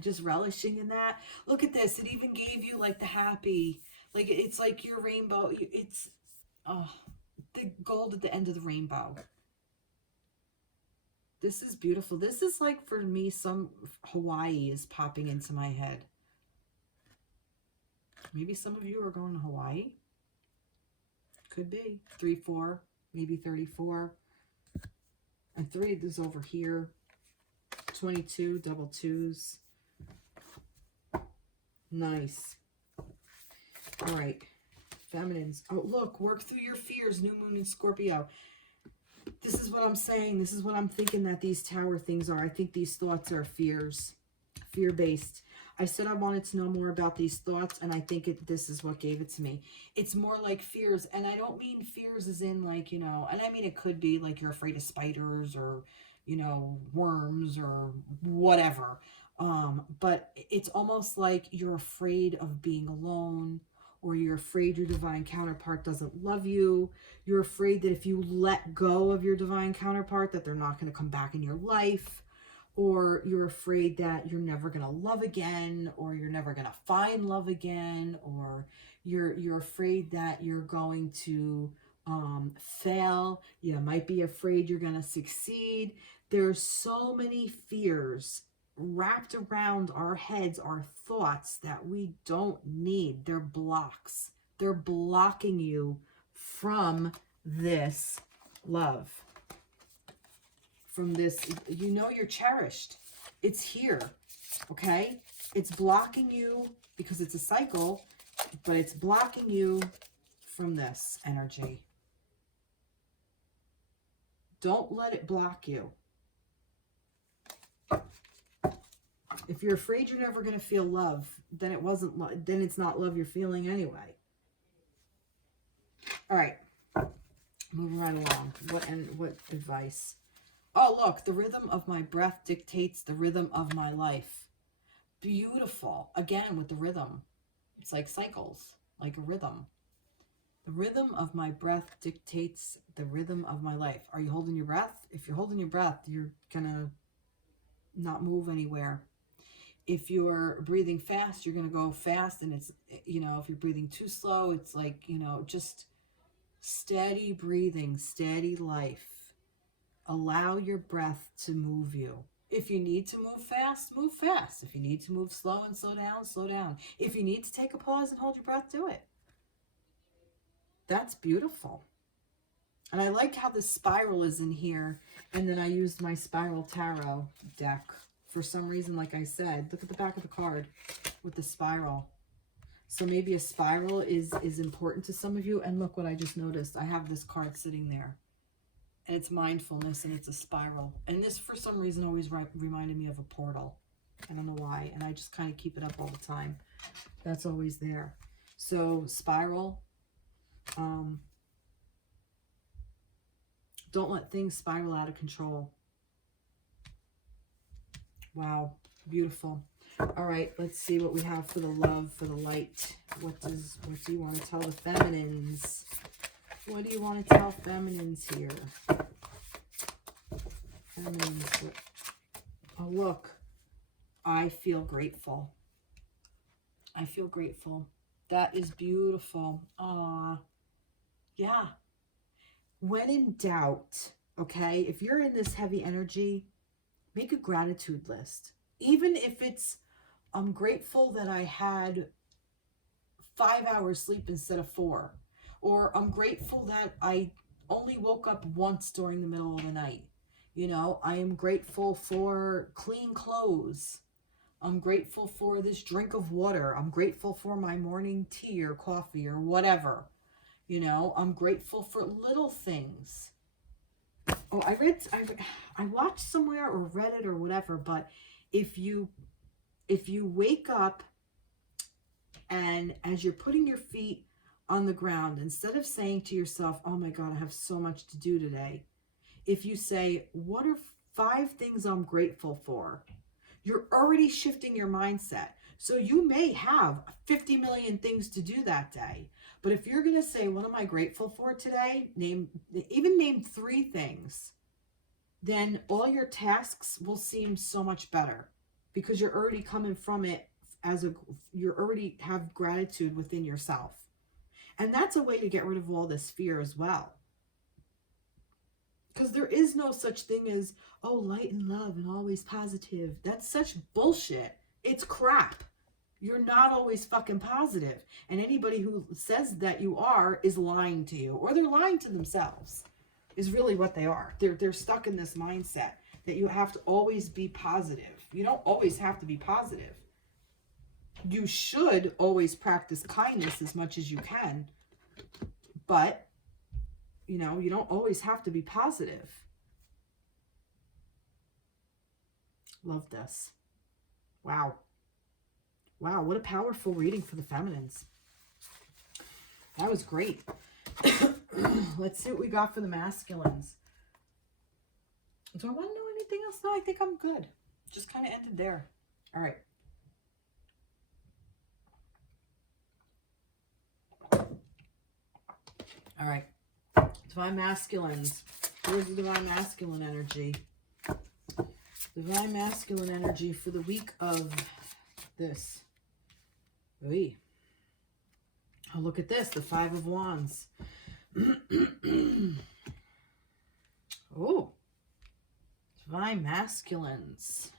just relishing in that. Look at this. It even gave you like the happy, like it's like your rainbow. It's, the gold at the end of the rainbow. This is beautiful. This is like, for me, some Hawaii is popping into my head. Maybe some of you are going to Hawaii. Could be. 3, 4, maybe 34. And 3 is over here. 22, double twos. Nice. All right. Feminines. Oh, look, work through your fears. New moon in Scorpio. This is what I'm saying. This is what I'm thinking that these tower things are. I think these thoughts are fears. Fear-based. I said I wanted to know more about these thoughts, and I think this is what gave it to me. It's more like fears, and I don't mean fears as in like, and I mean it could be like you're afraid of spiders or, worms or whatever. But it's almost like you're afraid of being alone, or you're afraid your divine counterpart doesn't love you. You're afraid that if you let go of your divine counterpart, that they're not going to come back in your life. Or you're afraid that you're never going to love again, or you're never going to find love again, or you're afraid that you're going to fail. You might be afraid you're going to succeed. There's so many fears wrapped around our heads, our thoughts, that we don't need. They're blocks. They're blocking you from this love. From this, you're cherished. It's here, okay? It's blocking you because it's a cycle, but it's blocking you from this energy. Don't let it block you. If you're afraid you're never going to feel love, then then it's not love you're feeling anyway. All right. Moving right along. What advice? Oh, look, the rhythm of my breath dictates the rhythm of my life. Beautiful. Again, with the rhythm. It's like cycles, like a rhythm. The rhythm of my breath dictates the rhythm of my life. Are you holding your breath? If you're holding your breath, you're going to not move anywhere. If you're breathing fast, you're going to go fast. And it's, if you're breathing too slow, it's like, just steady breathing, steady life. Allow your breath to move you. If you need to move fast, move fast. If you need to move slow and slow down, slow down. If you need to take a pause and hold your breath, do it. That's beautiful. And I like how the spiral is in here. And then I used my spiral tarot deck. For some reason, like I said, look at the back of the card with the spiral. So maybe a spiral is important to some of you. And look what I just noticed. I have this card sitting there. And it's mindfulness, and it's a spiral. And this, for some reason, always reminded me of a portal. I don't know why. And I just kind of keep it up all the time. That's always there. So, spiral. Don't let things spiral out of control. Wow. Beautiful. All right. Let's see what we have for the love, for the light. What do you want to tell the feminines? What do you want to tell feminines here? feminine. Oh, look. I feel grateful. I feel grateful. That is beautiful. Yeah. When in doubt, okay, if you're in this heavy energy, make a gratitude list. Even if it's, I'm grateful that I had 5 hours sleep instead of 4. Or I'm grateful that I only woke up once during the middle of the night. You know, I am grateful for clean clothes. I'm grateful for this drink of water. I'm grateful for my morning tea or coffee or whatever. You know, I'm grateful for little things. Oh, I watched somewhere or read it or whatever, but if you wake up and as you're putting your feet on the ground, instead of saying to yourself, oh my God, I have so much to do today. If you say, what are 5 things I'm grateful for? You're already shifting your mindset. So you may have 50 million things to do that day. But if you're going to say, what am I grateful for today? Name 3 things. Then all your tasks will seem so much better because you're already coming from it you already have gratitude within yourself. And that's a way to get rid of all this fear as well. Because there is no such thing as, oh, light and love and always positive. That's such bullshit. It's crap. You're not always fucking positive. And anybody who says that you are is lying to you. Or they're lying to themselves, is really what they are. They're stuck in this mindset that you have to always be positive. You don't always have to be positive. You should always practice kindness as much as you can. But you know, you don't always have to be positive. Love this. Wow. Wow, what a powerful reading for the feminines. That was great. Let's see what we got for the masculines. Do I want to know anything else? No, I think I'm good. Just kind of ended there. All right. All right. Divine masculines. Here's the divine masculine energy. Divine masculine energy for the week of this. Oy. Oh, look at this. The 5 of Wands. Oh. Divine masculines.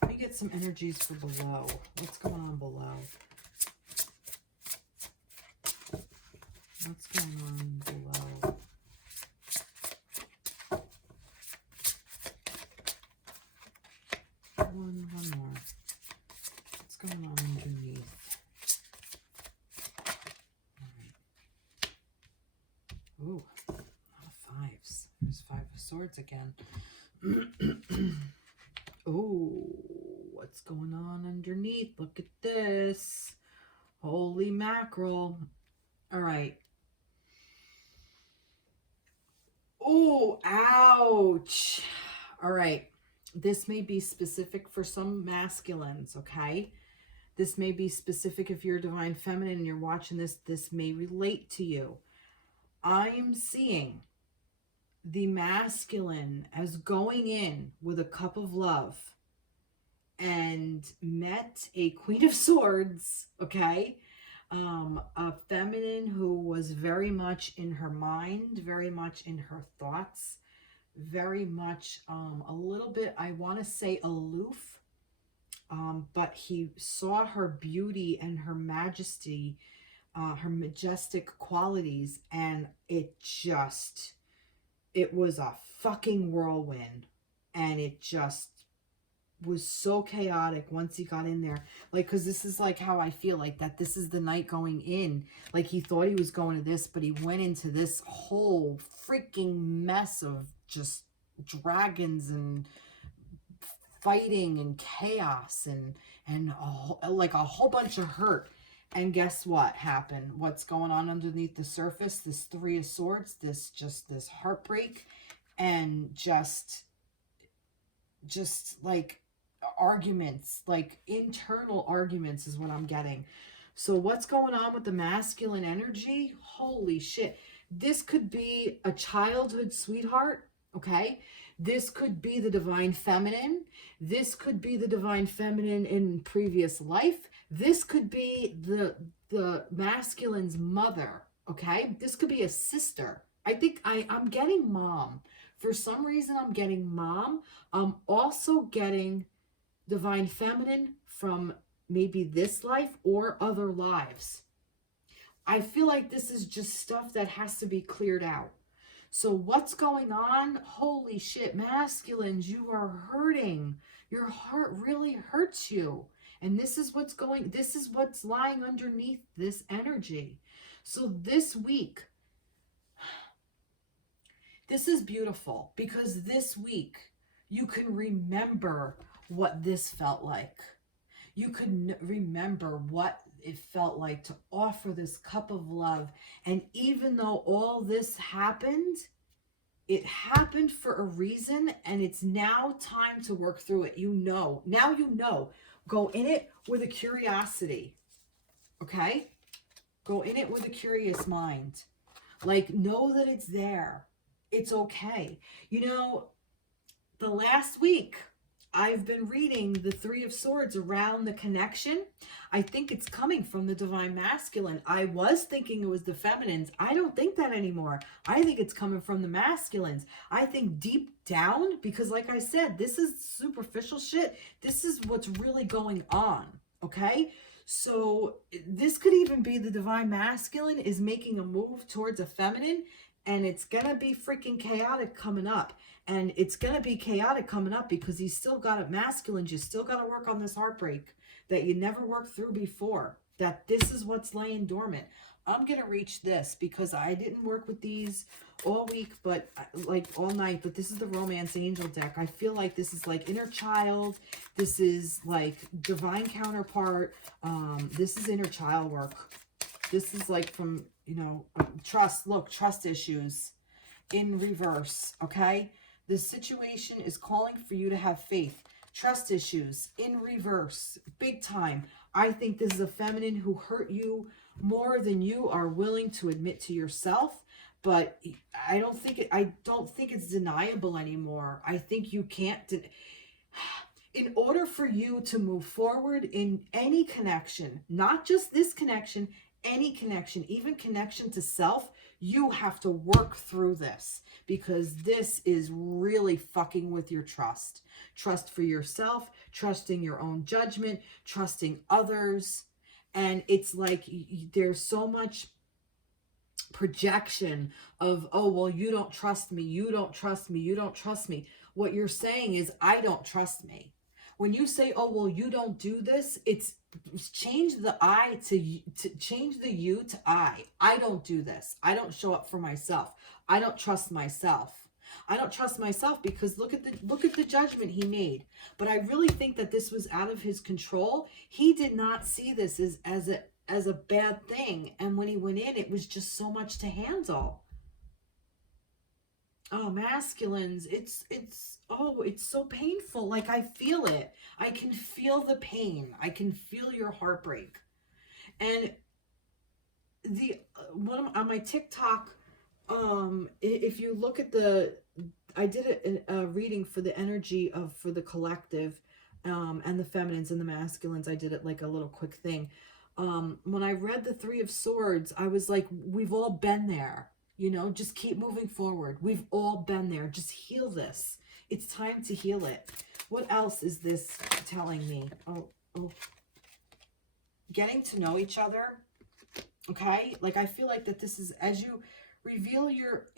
Let me get some energies for below. What's going on below? What's going on below? One more. What's going on underneath? All right. Ooh, a lot of 5s. There's 5 of Swords again. Oh, what's going on underneath? Look at this. Holy mackerel. All right. Oh, ouch. All right. This may be specific for some masculines, okay? This may be specific if you're a divine feminine and you're watching this. This may relate to you. I'm seeing the masculine as going in with a cup of love and met a Queen of Swords, okay? A feminine who was very much in her mind, very much in her thoughts, very much a little bit, I want to say aloof, but he saw her beauty and her majesty, her majestic qualities, and it was a fucking whirlwind, and it just was so chaotic once he got in there. Like, because this is like how I feel like that this is the night going in. Like, he thought he was going to this, but he went into this whole freaking mess of just dragons and fighting and chaos and like a whole bunch of hurt. And guess what happened? What's going on underneath the surface? This 3 of Swords, this heartbreak, and just like arguments, like internal arguments is what I'm getting. So what's going on with the masculine energy? Holy shit. This could be a childhood sweetheart, okay? This could be the divine feminine. This could be the divine feminine in previous life. This could be the masculine's mother, okay? This could be a sister. I think I'm getting mom. For some reason, I'm getting mom. I'm also getting divine feminine from maybe this life or other lives. I feel like this is just stuff that has to be cleared out. So what's going on? Holy shit, masculines, you are hurting. Your heart really hurts you. And this is what's lying underneath this energy. So this week, this is beautiful because this week you can remember what this felt like. You can remember what it felt like to offer this cup of love. And even though all this happened, it happened for a reason, and it's now time to work through it. You know, now you know. Go in it with a curiosity, okay? Go in it with a curious mind. Like, know that it's there. It's okay. You know, the last week, I've been reading the Three of Swords around the connection. I think it's coming from the divine masculine. I was thinking it was the feminines. I don't think that anymore. I think it's coming from the masculines. I think deep down, because like I said, this is superficial shit. This is what's really going on, okay? So this could even be the divine masculine is making a move towards a feminine, and it's going to be freaking chaotic coming up. And it's going to be chaotic coming up because he's still got it. Masculines, you still got to work on this heartbreak that you never worked through before. That this is what's laying dormant. I'm going to reach this because I didn't work with these all week, but like all night. But this is the Romance Angel deck. I feel like this is like inner child. This is like divine counterpart. This is inner child work. This is like from, you know, trust. Look, trust issues in reverse, okay? The situation is calling for you to have faith. Trust issues in reverse, big time. I think this is a feminine who hurt you more than you are willing to admit to yourself. But I don't think it's deniable anymore. I think you can't. In order for you to move forward in any connection, not just this connection, any connection, even connection to self, you have to work through this because this is really fucking with your trust. Trust for yourself, trusting your own judgment, trusting others. And it's like there's so much projection of, oh, well, you don't trust me. You don't trust me. You don't trust me. What you're saying is, I don't trust me. When you say, oh, well, you don't do this, it's change the I to change the you to I. I don't do this. I don't show up for myself. I don't trust myself. I don't trust myself because look at the judgment he made. But I really think that this was out of his control. He did not see this as a bad thing. And when he went in, it was just so much to handle. Oh, masculines, it's so painful. Like, I feel it. I can feel the pain. I can feel your heartbreak. And on my TikTok, if you look at I did a reading for the energy for the collective, and the feminines and the masculines. I did it like a little quick thing. When I read the Three of Swords, I was like, we've all been there. You know, just keep moving forward. We've all been there. Just heal this. It's time to heal it. What else is this telling me? Oh. Getting to know each other. Okay? Like, I feel like that this is, as you reveal your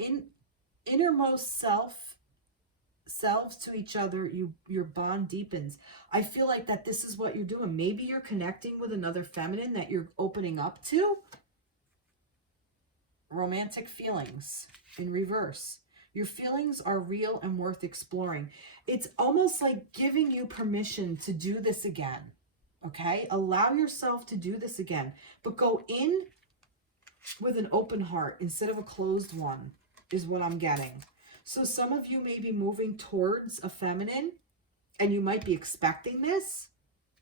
innermost selves to each other, your bond deepens. I feel like that this is what you're doing. Maybe you're connecting with another feminine that you're opening up to. Romantic feelings in reverse. Your feelings are real and worth exploring. It's almost like giving you permission to do this again. Okay? Allow yourself to do this again. But go in with an open heart instead of a closed one, is what I'm getting. So some of you may be moving towards a feminine, and you might be expecting this.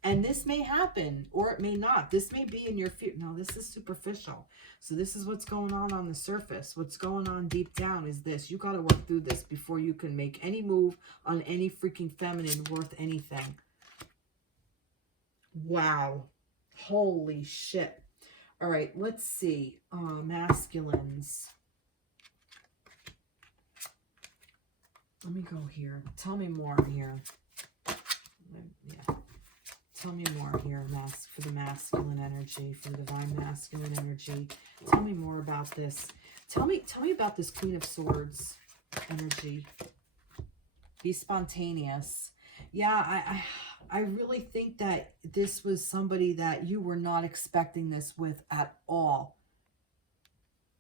And this may happen, or it may not. This may be in your future. No, this is superficial. So this is what's going on the surface. What's going on deep down is this. You got to work through this before you can make any move on any freaking feminine worth anything. Wow. Holy shit. All right, let's see. Masculines. Let me go here. Tell me more here. Yeah. Tell me more here, for the masculine energy, for the divine masculine energy. Tell me more about this. Tell me about this Queen of Swords energy. Be spontaneous. Yeah, I really think that this was somebody that you were not expecting this with at all.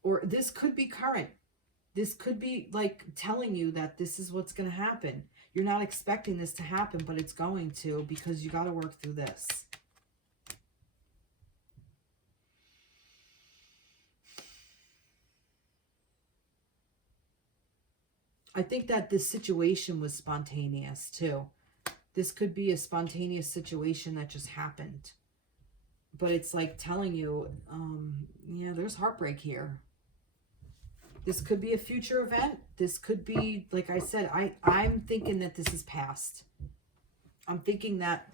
Or this could be current. This could be like telling you that this is what's going to happen. You're not expecting this to happen, but it's going to, because you got to work through this. I think that this situation was spontaneous too. This could be a spontaneous situation that just happened. But it's like telling you, yeah, there's heartbreak here. This could be a future event. This could be, like I said, I'm thinking that this is past. I'm thinking that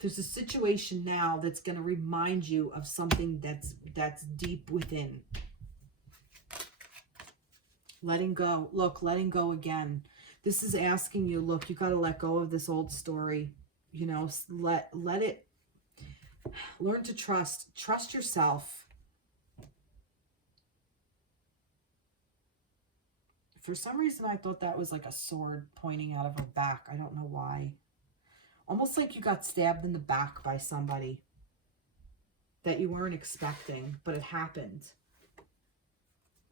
there's a situation now that's going to remind you of something that's deep within. Letting go. Look, letting go again. This is asking you, look, you got to let go of this old story. You know, let it, learn to trust yourself. For some reason, I thought that was like a sword pointing out of her back. I don't know why. Almost like you got stabbed in the back by somebody that you weren't expecting, but it happened.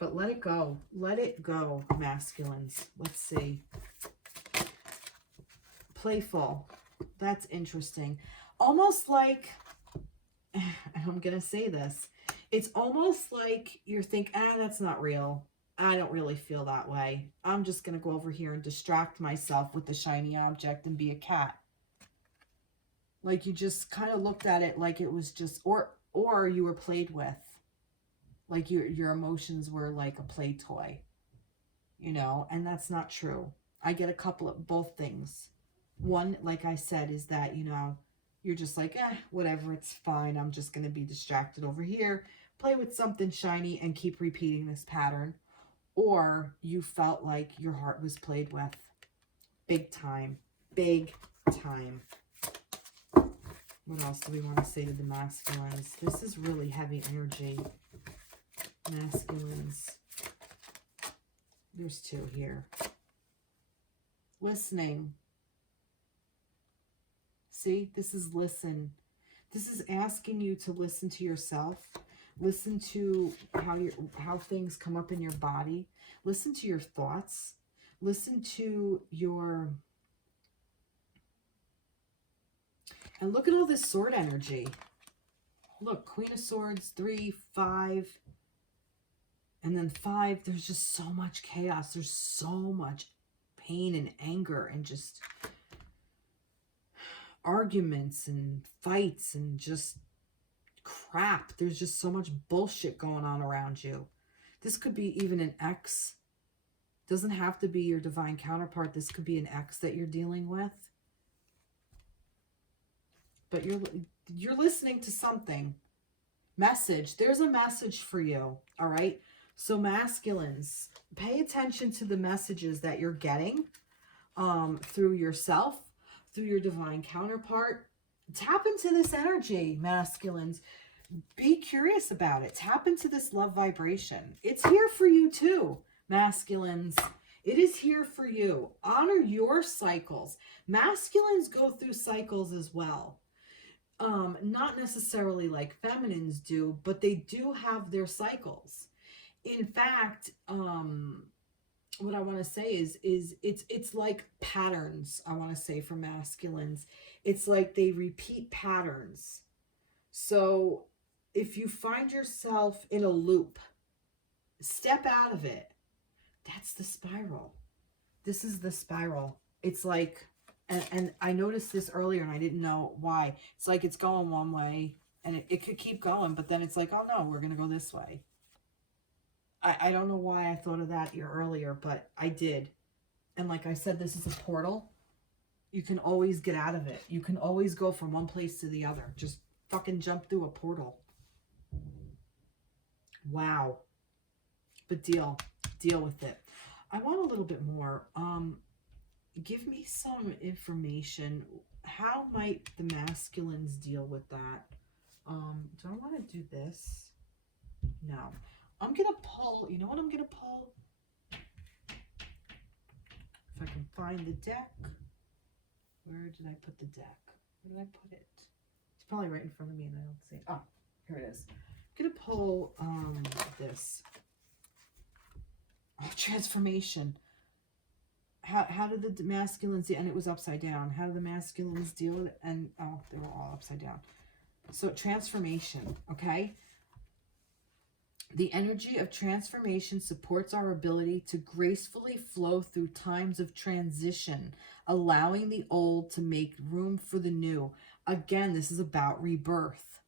But let it go. Let it go, masculines. Let's see. Playful. That's interesting. Almost like, I'm going to say this, it's almost like you're thinking, that's not real. I don't really feel that way. I'm just going to go over here and distract myself with the shiny object and be a cat. Like you just kind of looked at it like it was just, or you were played with. Like your emotions were like a play toy, you know, and that's not true. I get a couple of both things. One, like I said, is that, you know, you're just like, whatever, it's fine. I'm just going to be distracted over here, play with something shiny and keep repeating this pattern. Or you felt like your heart was played with. Big time. Big time. What else do we want to say to the masculines? This is really heavy energy. Masculines. There's two here. Listening. See, this is listen. This is asking you to listen to yourself. Listen to how things come up in your body. Listen to your thoughts. Listen to your... And look at all this sword energy. Look, Queen of Swords, 3, 5. And then 5, there's just so much chaos. There's so much pain and anger and just arguments and fights and just crap. There's just so much bullshit going on around you. This could be even an ex. Doesn't have to be your divine counterpart. This could be an ex that you're dealing with. But you're listening to something. Message. There's a message for you. All right. So masculines, pay attention to the messages that you're getting through yourself, through your divine counterpart. Tap into this energy, masculines. Be curious about it. Tap into this love vibration. It's here for you too, masculines. It is here for you. Honor your cycles. Masculines go through cycles as well. Not necessarily like feminines do, but they do have their cycles. In fact, what I want to say is it's like patterns. I want to say for masculines, it's like they repeat patterns. So if you find yourself in a loop, step out of it. That's the spiral. This is the spiral. It's like And I noticed this earlier and I didn't know why. It's like it's going one way and it could keep going, but then it's like, oh no, we're going to go this way. I don't know why I thought of that earlier, but I did. And like I said, this is a portal. You can always get out of it. You can always go from one place to the other. Just fucking jump through a portal. Wow. But deal with it. I want a little bit more. Give me some information. How might the masculines deal with that? Do I want to do this? No. I'm going to pull, you know what I'm going to pull? If I can find the deck. Where did I put the deck? Where did I put it? It's probably right in front of me and I don't see it. Oh, here it is. I'm going to pull this. Oh, transformation. How did the masculines, and it was upside down. How do the masculines deal with it? And, oh, they were all upside down. So transformation, okay? The energy of transformation supports our ability to gracefully flow through times of transition, allowing the old to make room for the new. Again, this is about rebirth.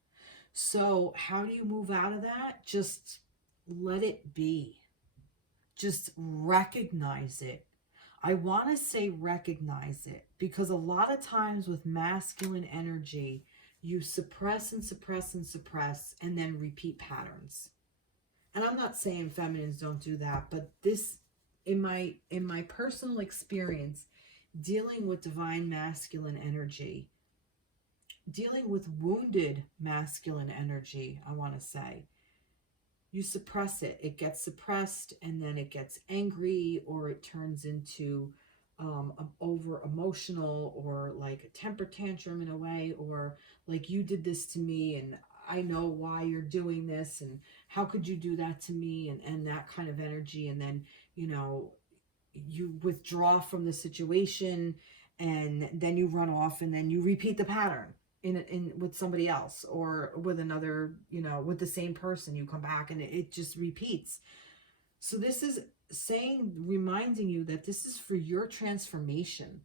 So how do you move out of that? Just let it be. Just recognize it. I want to say recognize it because a lot of times with masculine energy, you suppress and suppress and suppress and then repeat patterns. And I'm not saying feminines don't do that, but this, in my personal experience, dealing with divine masculine energy, dealing with wounded masculine energy, I want to say, you suppress it. It gets suppressed and then it gets angry or it turns into over emotional or like a temper tantrum in a way, or like you did this to me and I know why you're doing this and how could you do that to me, and that kind of energy. And then, you know, you withdraw from the situation and then you run off and then you repeat the pattern in with somebody else or with another, you know, with the same person. You come back and it just repeats. So this is reminding you that this is for your transformation.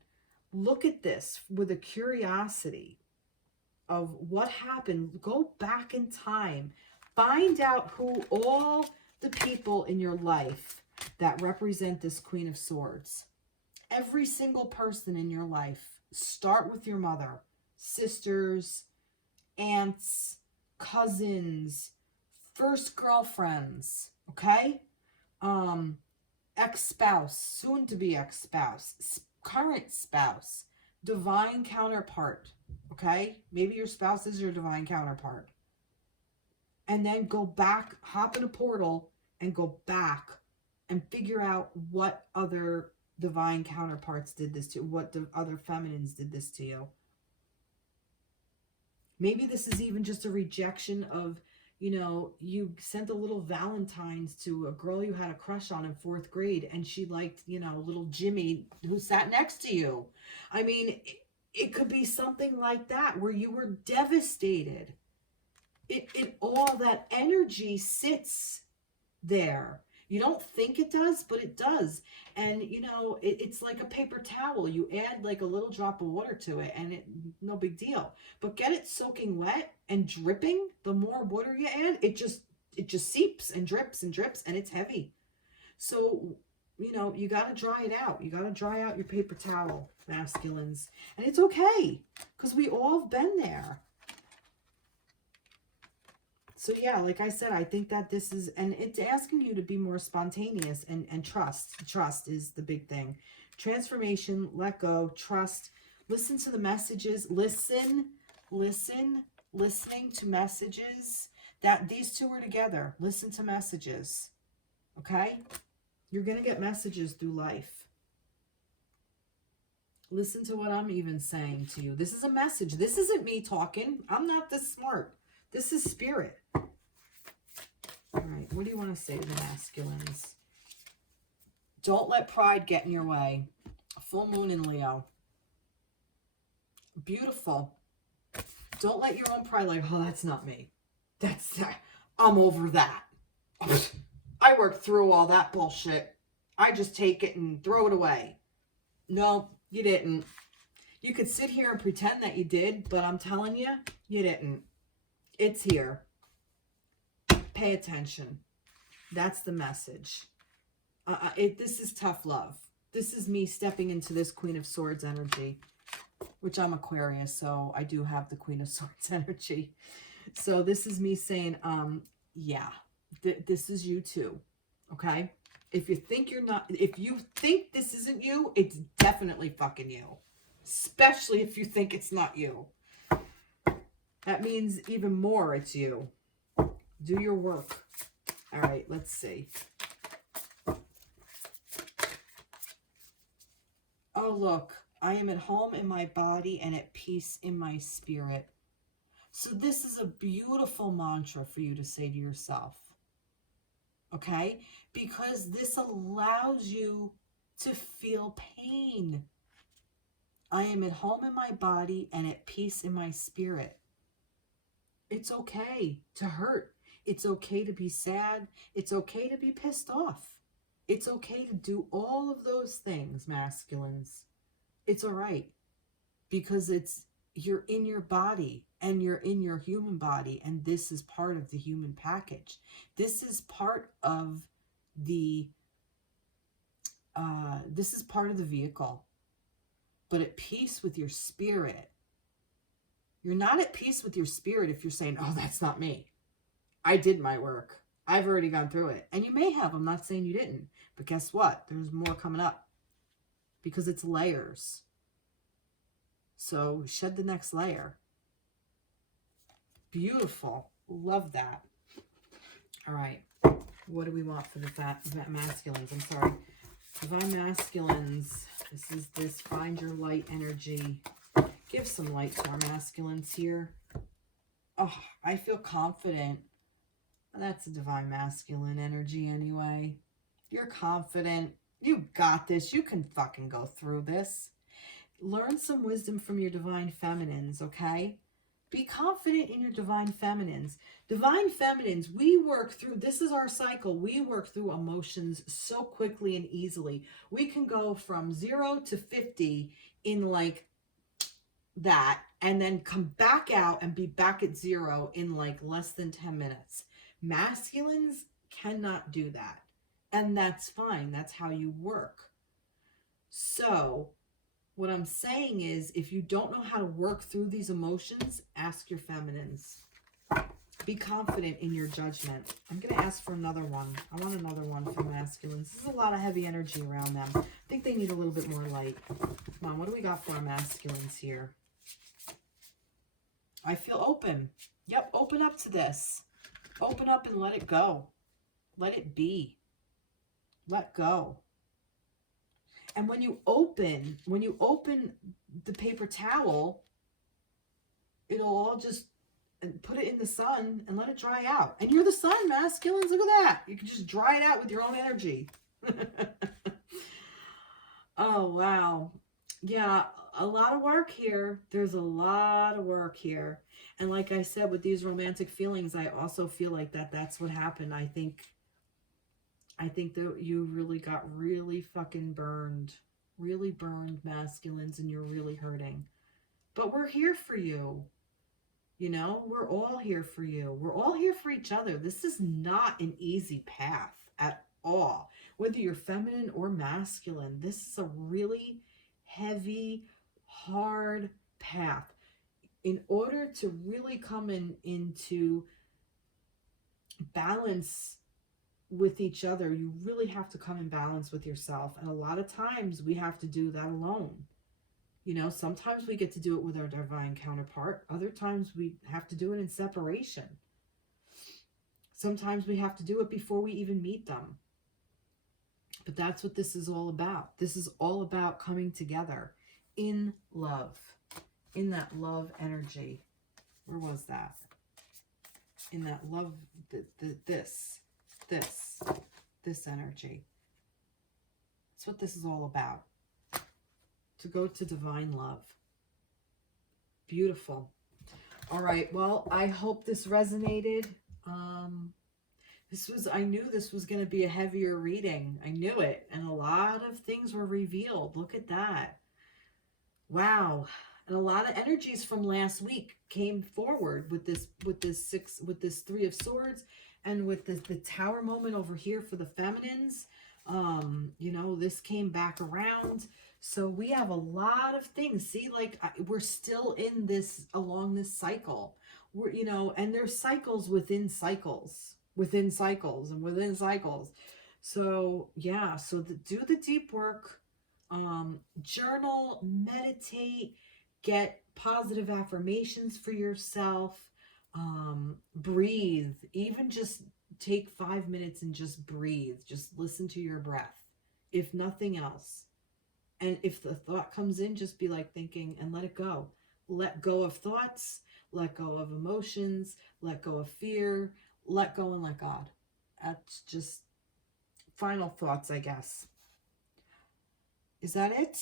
Look at this with a curiosity of what happened. Go back in time. Find out who all the people in your life that represent this Queen of Swords. Every single person in your life. Start with your mother, sisters, aunts, cousins, first girlfriends, okay? Ex-spouse, soon-to-be ex-spouse, current spouse, divine counterpart, okay? Maybe your spouse is your divine counterpart. And then go back, hop in a portal and go back and figure out what other divine counterparts did this to you, what the other feminines did this to you. Maybe this is even just a rejection of, you know, you sent a little Valentine's to a girl you had a crush on in 4th grade and she liked, you know, little Jimmy who sat next to you. I mean, it could be something like that where you were devastated. It all that energy sits there. You don't think it does, but it does. And, you know, it's like a paper towel. You add like a little drop of water to it and no big deal. But get it soaking wet and dripping. The more water you add, it just seeps and drips and drips and it's heavy. So, you know, you got to dry it out. You got to dry out your paper towel, masculines. And it's okay because we all have been there. So yeah, like I said, I think that this is, and it's asking you to be more spontaneous and trust. Trust is the big thing. Transformation, let go, trust, listen to the messages, listening to messages. That these two are together. Listen to messages. Okay? You're going to get messages through life. Listen to what I'm even saying to you. This is a message. This isn't me talking. I'm not this smart. This is spirit. All right, what do you want to say to the masculines? Don't let pride get in your way. Full moon in Leo. Beautiful. Don't let your own pride, like, oh, that's not me. I'm over that. I worked through all that bullshit. I just take it and throw it away. No, you didn't. You could sit here and pretend that you did, but I'm telling you, you didn't. It's here. Pay attention. That's the message. This is tough love. This is me stepping into this Queen of Swords energy, which I'm Aquarius, so I do have the Queen of Swords energy. So this is me saying, yeah, this is you too, okay? If you think you're not, if you think this isn't you, it's definitely fucking you. Especially if you think it's not you. That means even more it's you. Do your work. All right, let's see. Oh, look, I am at home in my body and at peace in my spirit. So this is a beautiful mantra for you to say to yourself. Okay? Because this allows you to feel pain. I am at home in my body and at peace in my spirit. It's okay to hurt. It's okay to be sad. It's okay to be pissed off. It's okay to do all of those things, masculines. It's all right. Because you're in your body and you're in your human body, and this is part of the human package. This is part of the vehicle. But at peace with your spirit. You're not at peace with your spirit if you're saying, oh, that's not me. I did my work. I've already gone through it. And you may have. I'm not saying you didn't. But guess what? There's more coming up. Because it's layers. So shed the next layer. Beautiful. Love that. All right. What do we want for the masculines? I'm sorry. Divine masculines. This is this find your light energy. Give some light to our masculines here. Oh, I feel confident. That's a divine masculine energy anyway. You're confident. You got this. You can fucking go through this. Learn some wisdom from your divine feminines, okay? Be confident in your divine feminines. Divine feminines, we work through, this is our cycle. We work through emotions so quickly and easily. We can go from 0 to 50 in like that, and then come back out and be back at 0 in like less than 10 minutes. Masculines cannot do that. And that's fine. That's how you work. So what I'm saying is, if you don't know how to work through these emotions, ask your feminines. Be confident in your judgment. I'm going to ask for another one. I want another one for masculines. There's a lot of heavy energy around them. I think they need a little bit more light. Come on, what do we got for our masculines here? I feel open. Yep, open up to this. Open up and let it go. Let it be. Let go. And when you open the paper towel, it'll all just put it in the sun and let it dry out. And you're the sun, masculines. Look at that. You can just dry it out with your own energy. Oh, wow. Yeah, a lot of work here. There's a lot of work here. And like I said, with these romantic feelings, I also feel like that's what happened. I think that you really got really fucking burned. Really burned, masculines, and you're really hurting. But we're here for you. You know, we're all here for you. We're all here for each other. This is not an easy path at all. Whether you're feminine or masculine, this is a really heavy, hard path. In order to really come into balance with each other, you really have to come in balance with yourself. And a lot of times we have to do that alone. You know, sometimes we get to do it with our divine counterpart. Other times we have to do it in separation. Sometimes we have to do it before we even meet them. But that's what this is all about. This is all about coming together in love, in that love energy. Where was that? In that love, this energy. That's what this is all about. To go to divine love. Beautiful. All right. Well, I hope this resonated. I knew this was going to be a heavier reading. I knew it. And a lot of things were revealed. Look at that. Wow. And a lot of energies from last week came forward with this Three of Swords, and with the Tower moment over here for the feminines. You know, this came back around. So we have a lot of things. See, like we're still in this, along this cycle. We're, you know, and there's cycles within cycles, within cycles and within cycles. So yeah, so do the deep work, journal, meditate, get positive affirmations for yourself, breathe, even just take 5 minutes and just breathe, just listen to your breath, if nothing else. And if the thought comes in, just be like thinking and let it go. Let go of thoughts, let go of emotions, let go of fear, let go and let God. That's just final thoughts, I guess. Is that it?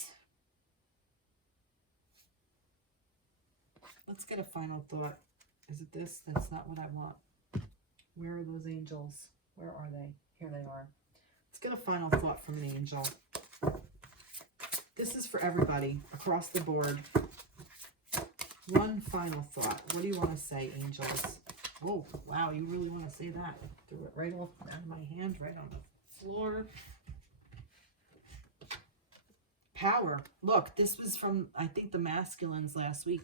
Let's get a final thought. Is it this? That's not what I want. Where are those angels? Where are they? Here they are. Let's get a final thought from an angel. This is for everybody across the board. One final thought. What do you want to say, angels? Oh, wow, you really want to say that. Threw it right off out of my hand, right on the floor. Power. Look, this was from, I think, the masculines last week.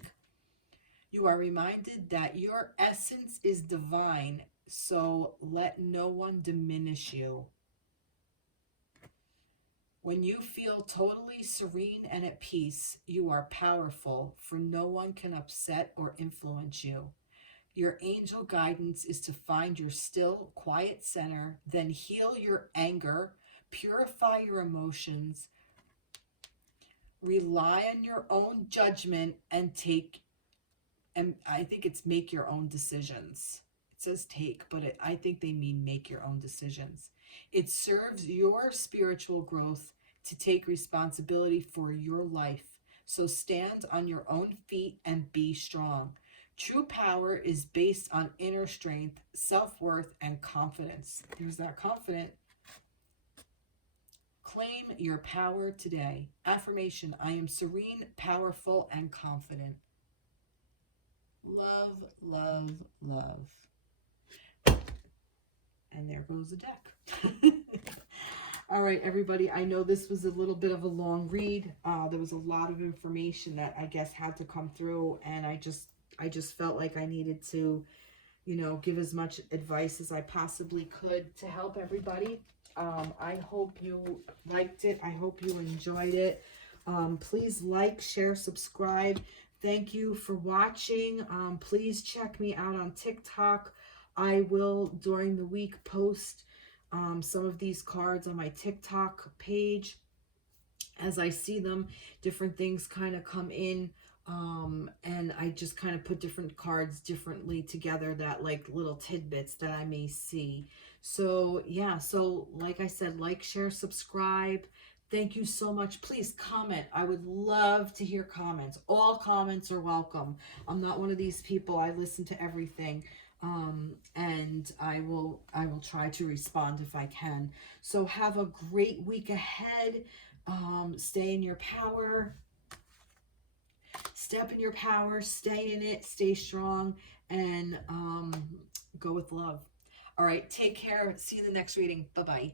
You are reminded that your essence is divine, so let no one diminish you. When you feel totally serene and at peace, you are powerful, for no one can upset or influence you. Your angel guidance is to find your still, quiet center, then heal your anger, purify your emotions, rely on your own judgment, and I think it's make your own decisions. It says take, but I think they mean make your own decisions. It serves your spiritual growth to take responsibility for your life. So stand on your own feet and be strong. True power is based on inner strength, self-worth, and confidence. There's that confident. Claim your power today. Affirmation: I am serene, powerful, and confident. Love, love, love. And there goes the deck. All right, everybody. I know this was a little bit of a long read. There was a lot of information that I guess had to come through, and I just felt like I needed to, you know, give as much advice as I possibly could to help everybody. I hope you liked it. I hope you enjoyed it. Please like, share, subscribe. Thank you for watching. Please check me out on TikTok. I will, during the week, post some of these cards on my TikTok page. As I see them, different things kind of come in, and I just kind of put different cards differently together, that like little tidbits that I may see. So yeah, so like I said, like, share, subscribe. Thank you so much. Please comment. I would love to hear comments. All comments are welcome. I'm not one of these people. I listen to everything. And I will try to respond if I can. So have a great week ahead. Stay in your power. Step in your power. Stay in it. Stay strong. And go with love. All right. Take care. See you in the next reading. Bye-bye.